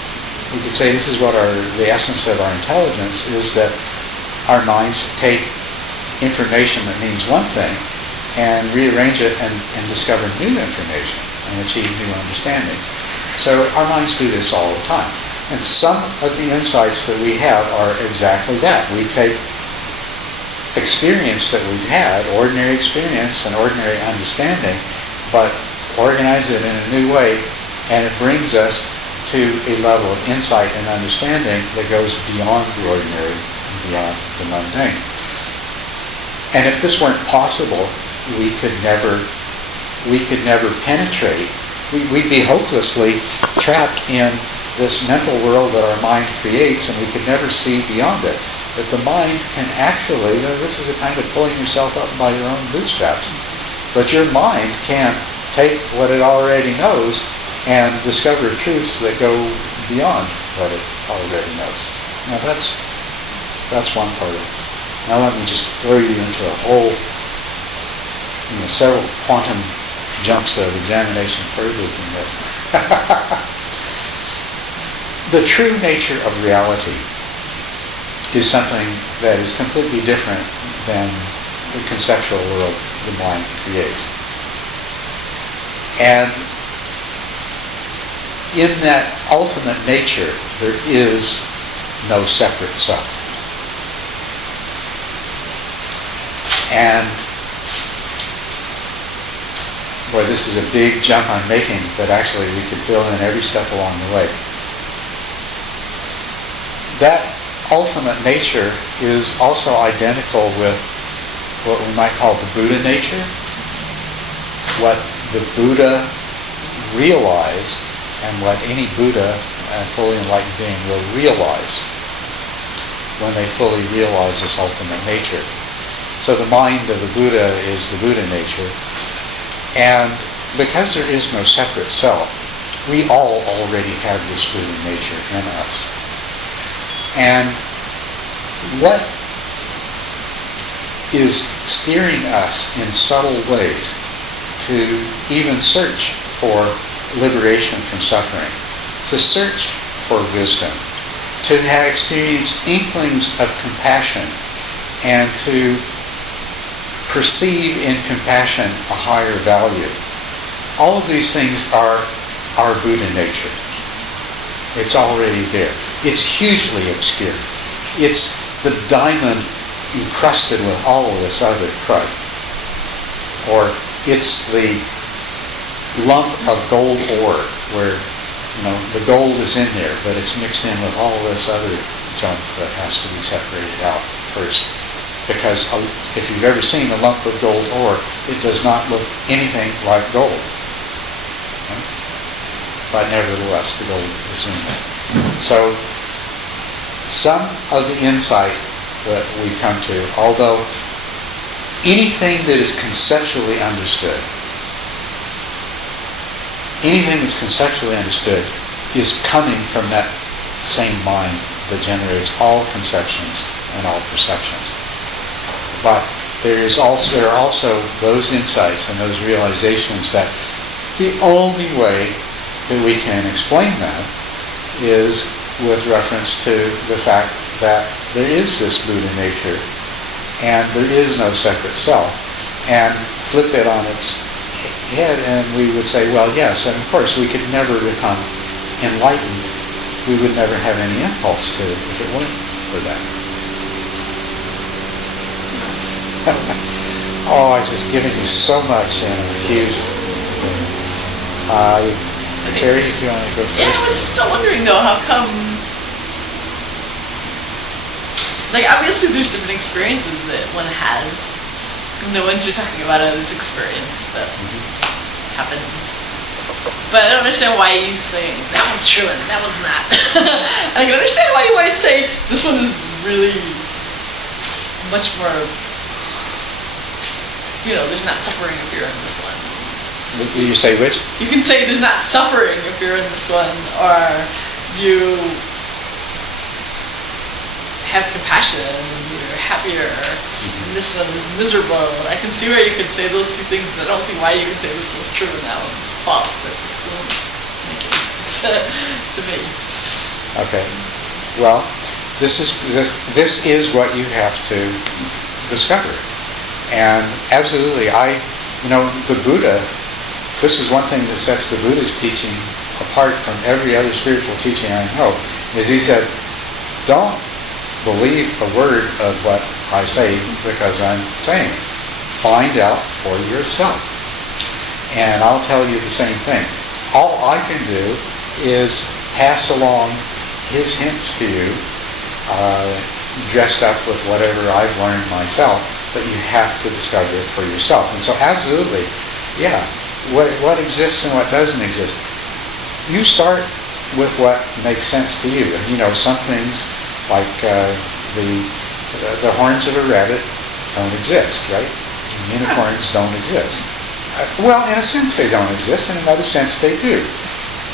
we could say this is what the essence of our intelligence is, that our minds take information that means one thing and rearrange it and discover new information and achieve new understanding. So our minds do this all the time. And some of the insights that we have are exactly that. We take experience that we've had, ordinary experience and ordinary understanding, but organize it in a new way, and it brings us to a level of insight and understanding that goes beyond the ordinary and beyond the mundane. And if this weren't possible, we could never penetrate. We'd be hopelessly trapped in this mental world that our mind creates, and we could never see beyond it. But the mind can actually, this is a kind of pulling yourself up by your own bootstraps, but your mind can take what it already knows and discover truths that go beyond what it already knows. Now that's one part of it. Now let me just throw you into a whole, several quantum jumps of examination further than this. The true nature of reality is something that is completely different than the conceptual world the mind creates. And in that ultimate nature, there is no separate self. And boy, this is a big jump I'm making, but actually we could fill in every step along the way. That ultimate nature is also identical with what we might call the Buddha nature. What the Buddha realized, and what any Buddha and fully enlightened being will realize when they fully realize this ultimate nature. So the mind of the Buddha is the Buddha nature. And because there is no separate self, we all already have this Buddha nature in us. And what is steering us in subtle ways to even search for liberation from suffering to search for wisdom, to have experienced inklings of compassion, and to perceive in compassion a higher value. All of these things are our Buddha nature. It's already there. It's hugely obscure. It's the diamond encrusted with all of this other crud. Or it's the lump of gold ore where, the gold is in there, but it's mixed in with all this other junk that has to be separated out first. Because if you've ever seen a lump of gold ore, it does not look anything like gold. Right? But nevertheless, the gold is in there. So, some of the insight that we come to, although anything that is conceptually understood, is coming from that same mind that generates all conceptions and all perceptions. But there are also those insights and those realizations that the only way that we can explain that is with reference to the fact that there is this Buddha nature and there is no separate self, and flip it on its head and we would say, well, yes, and of course we could never become enlightened. We would never have any impulse to if it weren't for that. Oh, I was just giving you so much in a few. Carrie, if you want to go first. Yeah, I was still wondering though, how come? Like, obviously, there's different experiences that one has. And the ones you're talking about are this experience that happens. But I don't understand why he's saying that one's true and that one's not. I can understand why you might say this one is really much more. There's not suffering if you're in this one. You say which? You can say there's not suffering if you're in this one, or you have compassion and you're happier, and this one is miserable. I can see where you could say those two things, but I don't see why you could say this one's true and that one's false. That just doesn't make any sense to me. Okay. Well, this is what you have to discover. And absolutely, the Buddha, this is one thing that sets the Buddha's teaching apart from every other spiritual teaching I know, is he said, don't believe a word of what I say because I'm saying it. Find out for yourself. And I'll tell you the same thing. All I can do is pass along his hints to you, dressed up with whatever I've learned myself, but you have to discover it for yourself. And so absolutely, yeah, what exists and what doesn't exist. You start with what makes sense to you. And some things like the horns of a rabbit don't exist, right? Unicorns don't exist. Well, in a sense they don't exist, in another sense they do.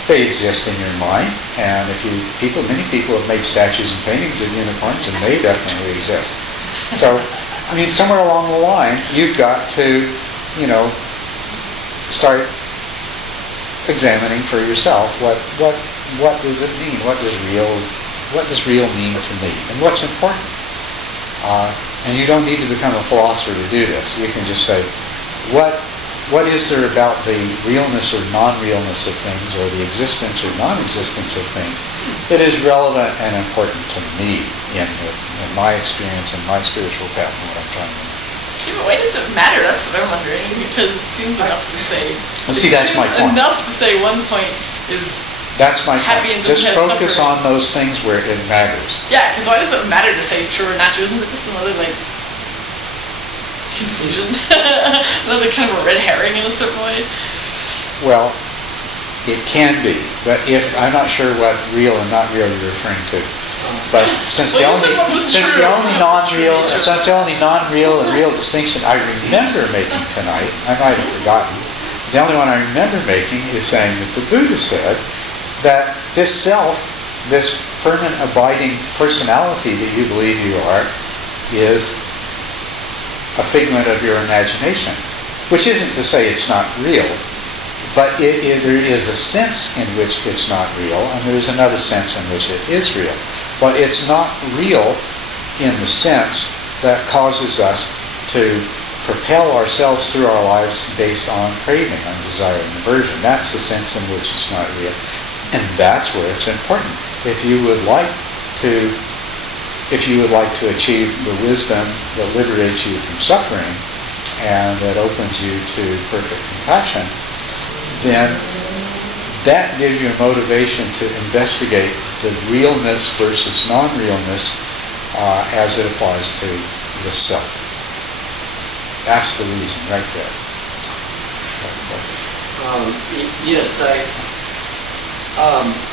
They exist in your mind, and many people have made statues and paintings of unicorns, and they definitely exist. So, somewhere along the line, you've got to, start examining for yourself what does it mean? What does real mean to me? And what's important? And you don't need to become a philosopher to do this. You can just say, what is there about the realness or non-realness of things, or the existence or non-existence of things, that is relevant and important to me in my experience and my spiritual path and what I'm trying to do. Yeah, but why does it matter? That's what I'm wondering, because it seems enough to say. Well, see, that's my point. Enough to say one point is. That's my happy point. and doesn't Just have focus suffering. on those things where it matters. Yeah, because why does it matter to say true or not true? Isn't it just another confusion? Another kind of a red herring in a certain way? Well, it can be, but I'm not sure what real and not real you're referring to. But since the only non-real and real distinction I remember making tonight, I might have forgotten. The only one I remember making is saying that the Buddha said that this self, this permanent abiding personality that you believe you are, is a figment of your imagination. Which isn't to say it's not real, But there is a sense in which it's not real, and there's another sense in which it is real. But it's not real in the sense that causes us to propel ourselves through our lives based on craving, on desire and aversion. That's the sense in which it's not real. And that's where it's important. If you would like to achieve the wisdom that liberates you from suffering and that opens you to perfect compassion, then that gives you a motivation to investigate the realness versus non-realness as it applies to the self. That's the reason right there. Yes,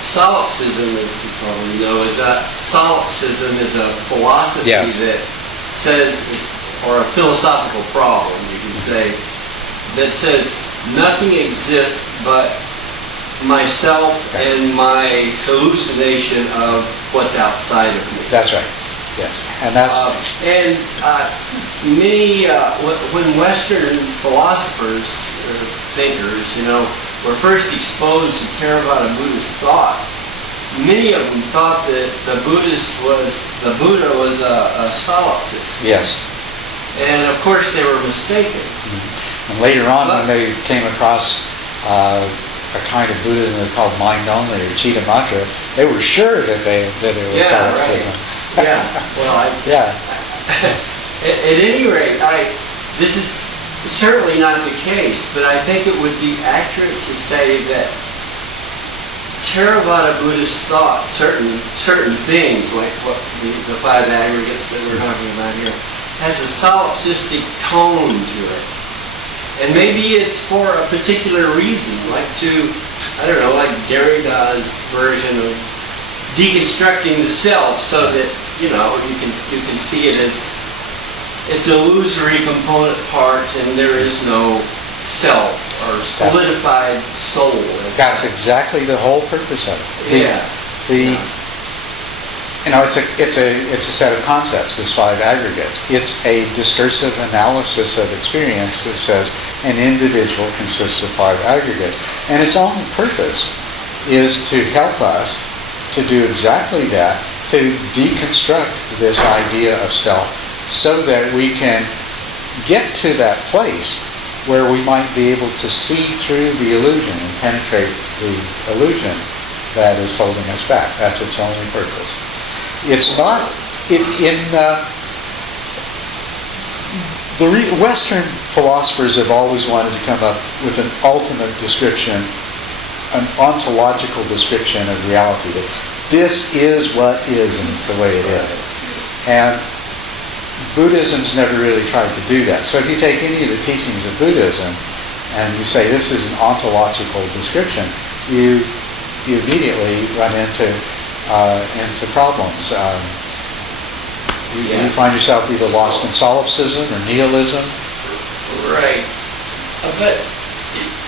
solipsism, as you probably know, solipsism is a philosophy Yes. that says or a philosophical problem, you can say, that says nothing exists but myself and my hallucination of what's outside of me. That's right. Yes, and that's many when Western philosophers or thinkers, were first exposed to Theravada Buddhist thought. Many of them thought that the Buddha was a solipsist. yes. And of course they were mistaken. And later on, when they came across a kind of Buddhism called mind only or Chitta Matra, they were sure that it was solipsism. Right. Yeah. Well, Yeah. At any rate, this is certainly not the case, but I think it would be accurate to say that Theravada Buddhist thought certain things, like what the five aggregates that we're talking about here, has a solipsistic tone to it. And maybe it's for a particular reason, like Derrida's version of deconstructing the self, so that you can see it as its illusory component parts, and there is no self or solidified soul. That's exactly the whole purpose of it. It's a set of concepts, this five aggregates. It's a discursive analysis of experience that says an individual consists of five aggregates. And its only purpose is to help us to do exactly that, to deconstruct this idea of self so that we can get to that place where we might be able to see through the illusion and penetrate the illusion that is holding us back. That's its only purpose. It's not Western philosophers have always wanted to come up with an ultimate description, an ontological description of reality. That this is what is, and it's the way it is. And Buddhism's never really tried to do that. So if you take any of the teachings of Buddhism and you say this is an ontological description, you immediately run into problems. You find yourself either lost in solipsism or nihilism. Right. But,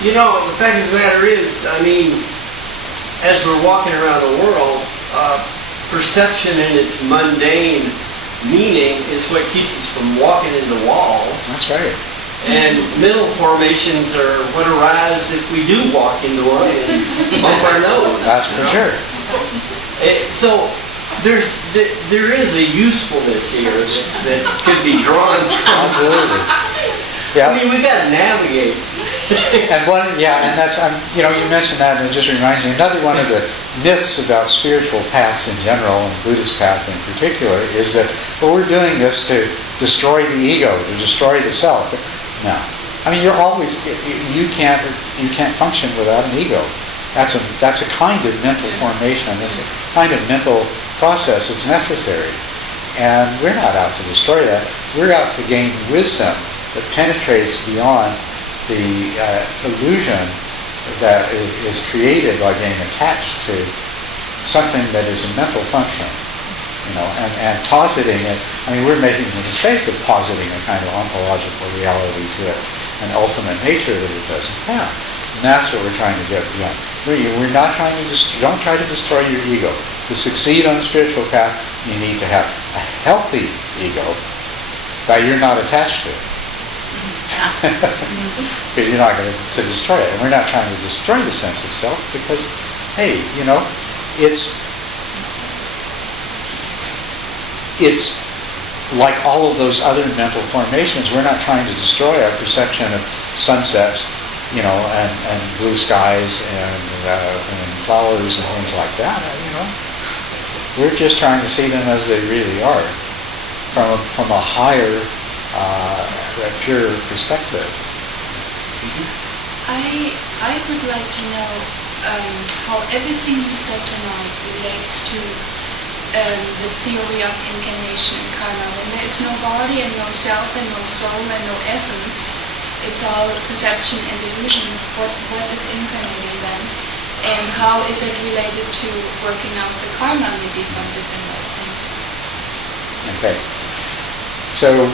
the fact of the matter is, as we're walking around the world, perception in its mundane meaning is what keeps us from walking into walls. That's right. And mental formations are what arise if we do walk into one and bump our nose. That's for sure. So there is a usefulness here that could be drawn from. Absolutely. Yeah. We got to navigate. And that's you mentioned that, and it just reminds me. Another one of the myths about spiritual paths in general, and Buddhist path in particular, is that we're doing this to destroy the ego, to destroy the self. No, you're always you can't function without an ego. That's a kind of mental formation. It's a kind of mental process that's necessary, and we're not out to destroy that. We're out to gain wisdom that penetrates beyond the illusion that is created by being attached to something that is a mental function, and positing it. We're making the mistake of positing a kind of ontological reality to it, an ultimate nature that it doesn't have. And that's what we're trying to get beyond. We're not trying to don't try to destroy your ego. To succeed on the spiritual path, you need to have a healthy ego that you're not attached to. Because you're not going to destroy it. And we're not trying to destroy the sense of self because, hey, it's like all of those other mental formations. We're not trying to destroy our perception of sunsets, and blue skies and flowers and things like that. We're just trying to see them as they really are, from a higher, pure perspective. I would like to know how everything you said tonight relates to the theory of incarnation and karma. When there is no body and no self and no soul and no essence, it's all perception and illusion. What is incarnating then? And how is it related to working out the karma maybe from different other things? Okay. So,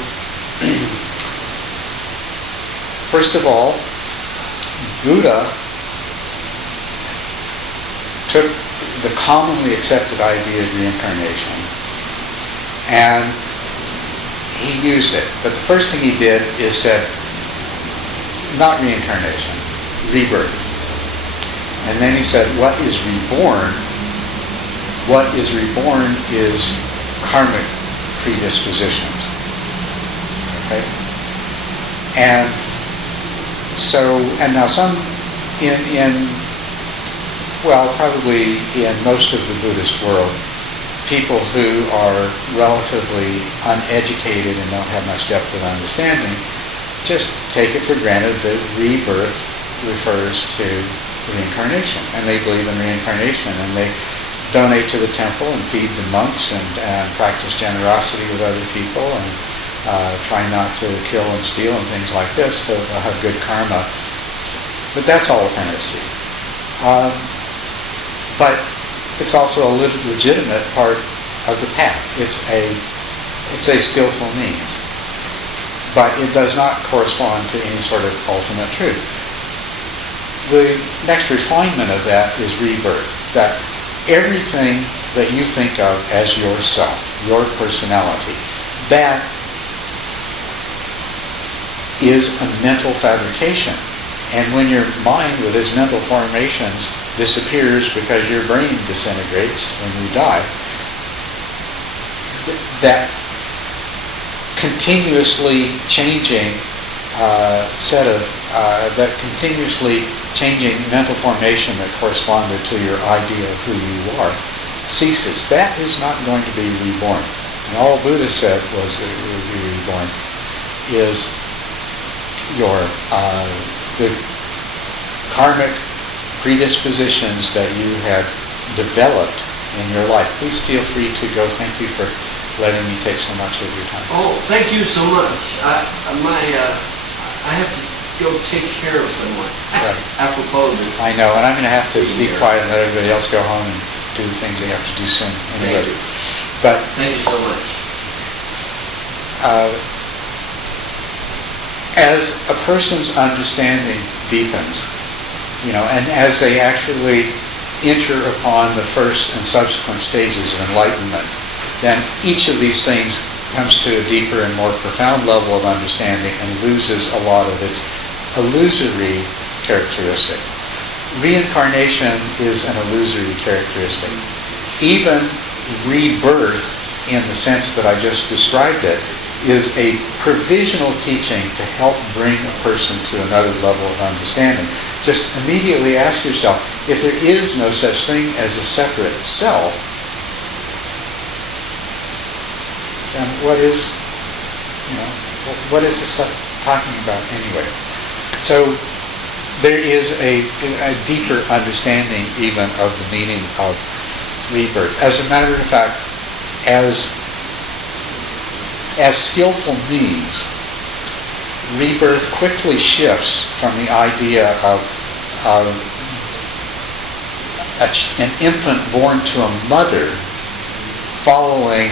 first of all, Buddha took the commonly accepted idea of reincarnation and he used it. But the first thing he did is said, not reincarnation, rebirth. And then he said, what is reborn? What is reborn is karmic predispositions. Okay? And now some probably in most of the Buddhist world, people who are relatively uneducated and don't have much depth of understanding just take it for granted that rebirth refers to reincarnation, and they believe in reincarnation, and they donate to the temple and feed the monks and practice generosity with other people and try not to kill and steal and things like this, so they'll have good karma. But that's all a fantasy. But it's also a legitimate part of the path. It's a skillful means. But it does not correspond to any sort of ultimate truth. The next refinement of that is rebirth. That everything that you think of as yourself, your personality, that is a mental fabrication. And when your mind with its mental formations disappears because your brain disintegrates when you die, that continuously changing that continuously changing mental formation that corresponded to your idea of who you are ceases. That is not going to be reborn. And all Buddha said was that it would be reborn is the karmic predispositions that you have developed in your life. Please feel free to go. Thank you for letting me take so much of your time. Oh, thank you so much. I have to go take care of someone. Right. Apropos this. I know, and I'm going to have to be quiet and let everybody else go home and do the things they have to do soon. Anyway, Thank you. but Thank you so much. As a person's understanding deepens, and as they actually enter upon the first and subsequent stages of enlightenment, then each of these things comes to a deeper and more profound level of understanding and loses a lot of its illusory characteristic. Reincarnation is an illusory characteristic. Even rebirth, in the sense that I just described it, is a provisional teaching to help bring a person to another level of understanding. Just immediately ask yourself, if there is no such thing as a separate self, then what is this stuff talking about anyway? So there is a deeper understanding even of the meaning of rebirth. As a matter of fact, as skillful means, rebirth quickly shifts from the idea of an infant born to a mother following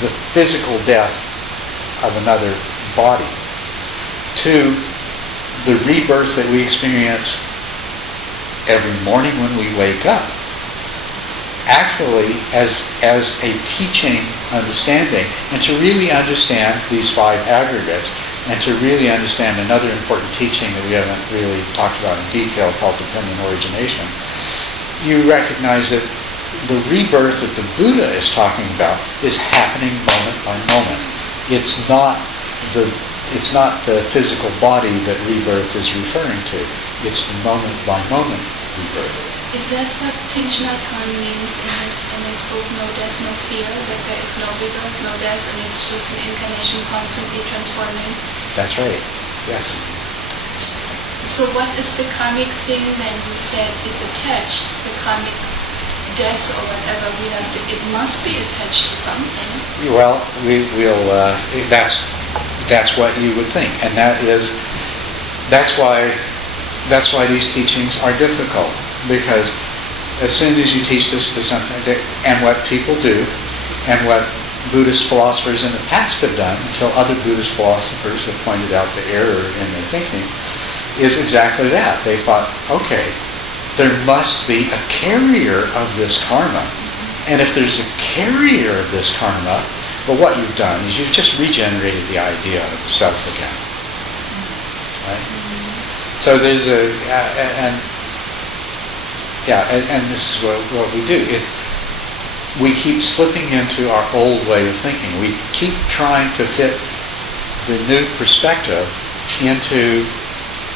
the physical death of another body to the rebirth that we experience every morning when we wake up. Actually, as a teaching understanding, and to really understand these five aggregates, and to really understand another important teaching that we haven't really talked about in detail called dependent origination, you recognize that the rebirth that the Buddha is talking about is happening moment by moment. It's not the physical body that rebirth is referring to. It's the moment by moment rebirth. Is that what Thich Nhat Hanh means in his book No Death, No Fear? That there is no rebirth, no death, and it's just an incarnation constantly transforming? That's right. Yes. So what is the karmic thing then you said is attached? The karmic debts or whatever we have to, it must be attached to something. Well, that's what you would think, and that's why these teachings are difficult, because as soon as you teach this to something, and what people do, and what Buddhist philosophers in the past have done, until other Buddhist philosophers have pointed out the error in their thinking, is exactly that. They thought, okay, there must be a carrier of this karma. And if there's a carrier of this karma, well, what you've done is you've just regenerated the idea of self again. Right? So there's and this is what we do. Is we keep slipping into our old way of thinking. We keep trying to fit the new perspective into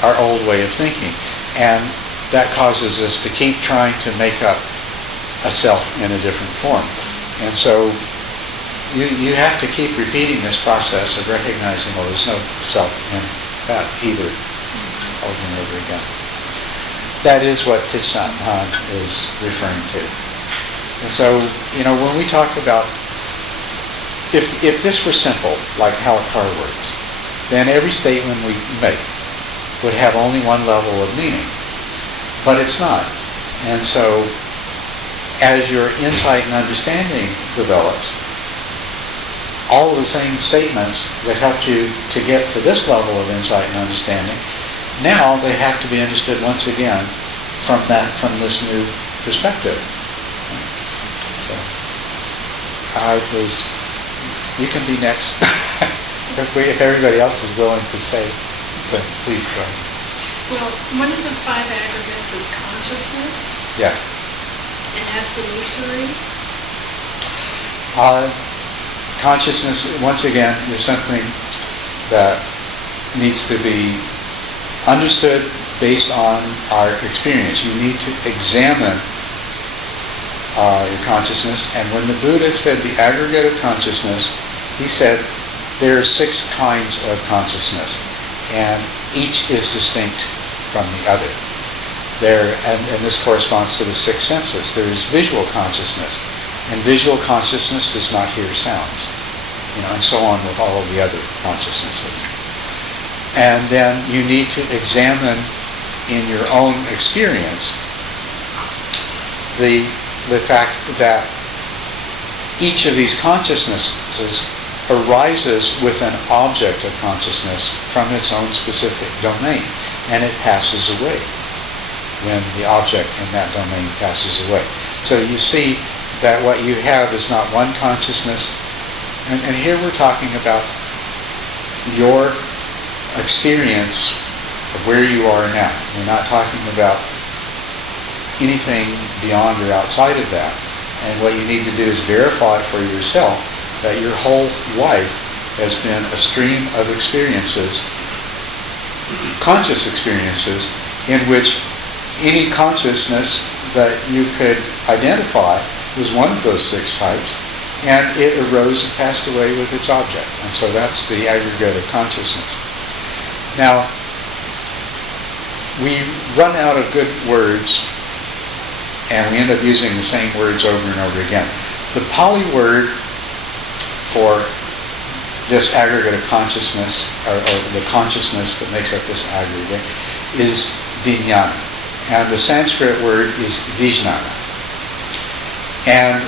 our old way of thinking. And that causes us to keep trying to make up a self in a different form. And so you have to keep repeating this process of recognizing, well, there's no self in that either, over and over again. That is what Thich Nhat Hanh is referring to. And so, when we talk about, if this were simple, like how a car works, then every statement we make would have only one level of meaning. But it's not. And so, as your insight and understanding develops, all of the same statements that helped you to get to this level of insight and understanding, now they have to be understood once again from this new perspective. So, you can be next. if everybody else is willing to say, so please go ahead. Well, one of the 5 aggregates is consciousness, Yes. and that's illusory. Consciousness, once again, is something that needs to be understood based on our experience. You need to examine your consciousness, and when the Buddha said the aggregate of consciousness, he said there are 6 kinds of consciousness, and each is distinct from the other. And this corresponds to the 6 senses. There is visual consciousness, and visual consciousness does not hear sounds, and so on with all of the other consciousnesses. And then you need to examine in your own experience the fact that each of these consciousnesses arises with an object of consciousness from its own specific domain, and it passes away when the object in that domain passes away. So you see that what you have is not one consciousness, and here we're talking about your experience of where you are now. We're not talking about anything beyond or outside of that. And what you need to do is verify for yourself that your whole life has been a stream of experiences, conscious experiences, in which any consciousness that you could identify was one of those 6 types, and it arose and passed away with its object. And so that's the aggregate of consciousness. Now, we run out of good words, and we end up using the same words over and over again. The Pali word for this aggregate of consciousness, or the consciousness that makes up this aggregate, is vijnana. And the Sanskrit word is vijnana. And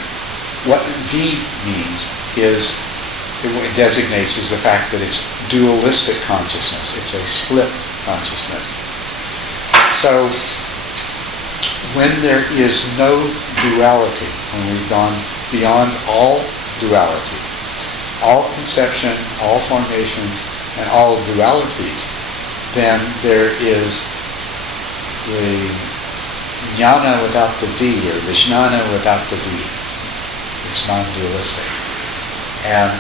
what V means is, it designates as the fact that it's dualistic consciousness. It's a split consciousness. So, when there is no duality, when we've gone beyond all duality, all conception, all formations, and all dualities, then there is the jnana without the V, or the jnana without the V. It's non-dualistic. And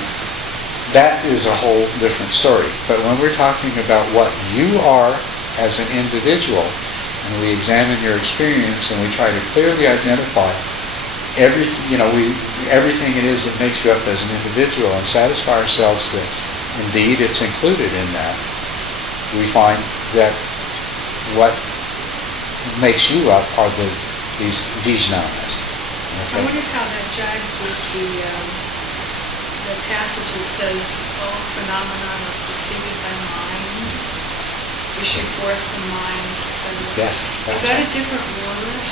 that is a whole different story. But when we're talking about what you are as an individual, and we examine your experience and we try to clearly identify everything it is that makes you up as an individual and satisfy ourselves that indeed it's included in that, we find that what makes you up are these vijnanas. I wondered how that jived with the passage that says all phenomena are preceded by mind, issue forth from mind, etc. Yes. Is that a different word?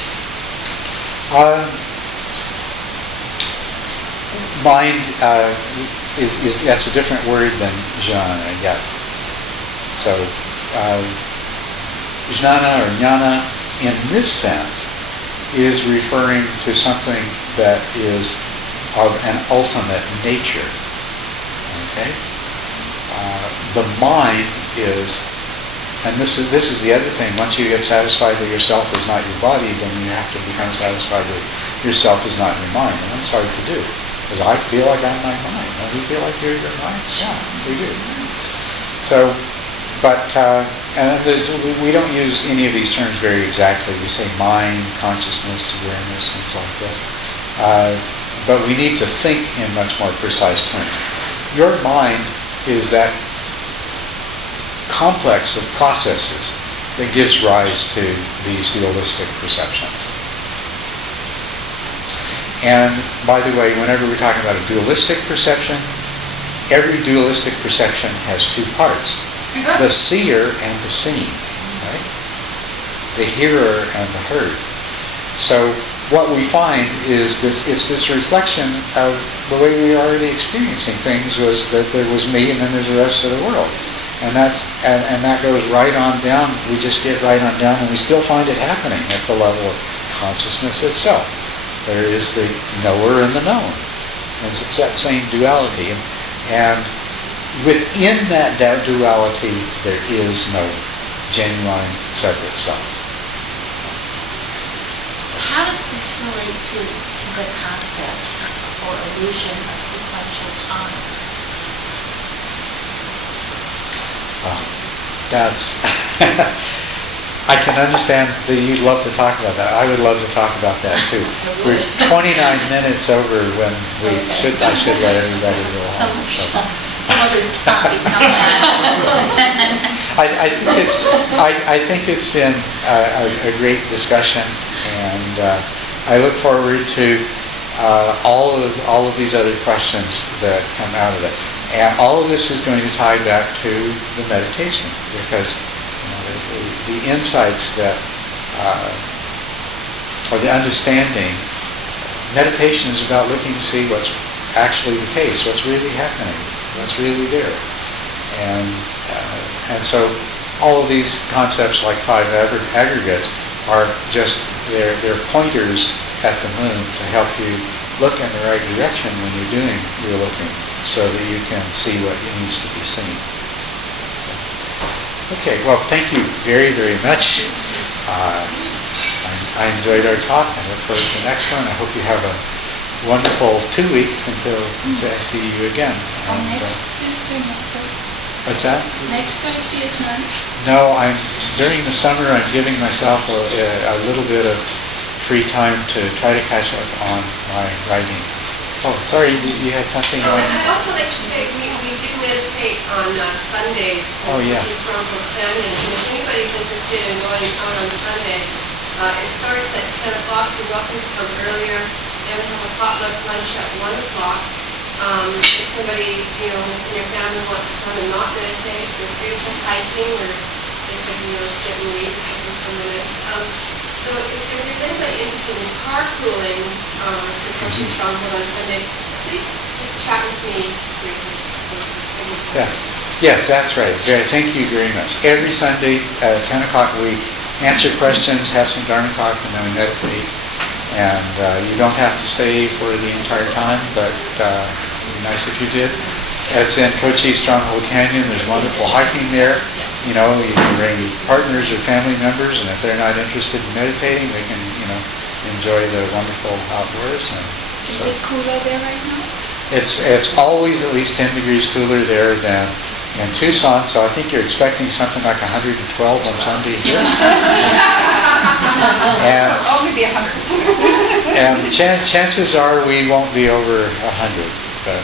Mind is that's a different word than jnana, yes. So jnana or jnana in this sense is referring to something that is of an ultimate nature. Okay? The mind is, and this is the other thing, once you get satisfied that yourself is not your body, then you have to become satisfied that yourself is not your mind. And that's hard to do. Because I feel like I'm my mind. Don't you feel like you're your mind? Yeah, we do. So, but, and we don't use any of these terms very exactly. We say mind, consciousness, awareness, things like this. But we need to think in much more precise terms. Your mind is that complex of processes that gives rise to these dualistic perceptions. And by the way, whenever we're talking about a dualistic perception, every dualistic perception has two parts. The seer and the seen. Right? The hearer and the heard. So what we find is it's this reflection of the way we were already experiencing things, was that there was me and then there's the rest of the world. And that goes right on down. We just get right on down and we still find it happening at the level of consciousness itself. There is the knower and the known. And it's that same duality. And within that duality, there is no genuine separate self. How does this relate to the concept or illusion of sequential time? That's... I can understand that you'd love to talk about that. I would love to talk about that too. We're 29 minutes over when I should let everybody go on. Some other topic. I think it's been a great discussion, and I look forward to all of these other questions that come out of it. And all of this is going to tie back to the meditation, because the insights that, or the understanding, meditation is about looking to see what's actually the case, what's really happening, what's really there. And so all of these concepts like five aggregates are just, they're pointers at the moon to help you look in the right direction when you're doing your looking, so that you can see what needs to be seen. Okay, well, thank you very, very much. I enjoyed our talk. I look forward to the next one. I hope you have a wonderful 2 weeks until I see you again. Next Thursday, not Thursday. What's that? Next Thursday is none? No, during the summer I'm giving myself a little bit of free time to try to catch up on my writing. Oh, sorry, you had something on? I'd also like to say we do meditate on Sundays in Historical Canyon. And if anybody's interested in going out on Sunday, it starts at 10 o'clock. You're welcome to come earlier. Then we have a potluck lunch at 1 o'clock. If somebody, in your family wants to come and not meditate, there's beautiful hiking, or they could, sit and read or something for minutes. So if there's anybody interested in carpooling to come to Stronghold on Sunday, please just chat with me briefly. Yeah. Yes, that's right. Thank you very much. Every Sunday at 10 o'clock we answer questions, have some Dharma talk, and then we meditate. And you don't have to stay for the entire time, but it would be nice if you did. It's in Cochise Stronghold Canyon. There's wonderful hiking there. You know, you can bring partners or family members, and if they're not interested in meditating, they can, enjoy the wonderful outdoors. And Is so it cooler there right now? it's always at least 10 degrees cooler there than in Tucson. So I think you're expecting something like 112 on Sunday here. and Oh, maybe 100. and chances are we won't be over 100, but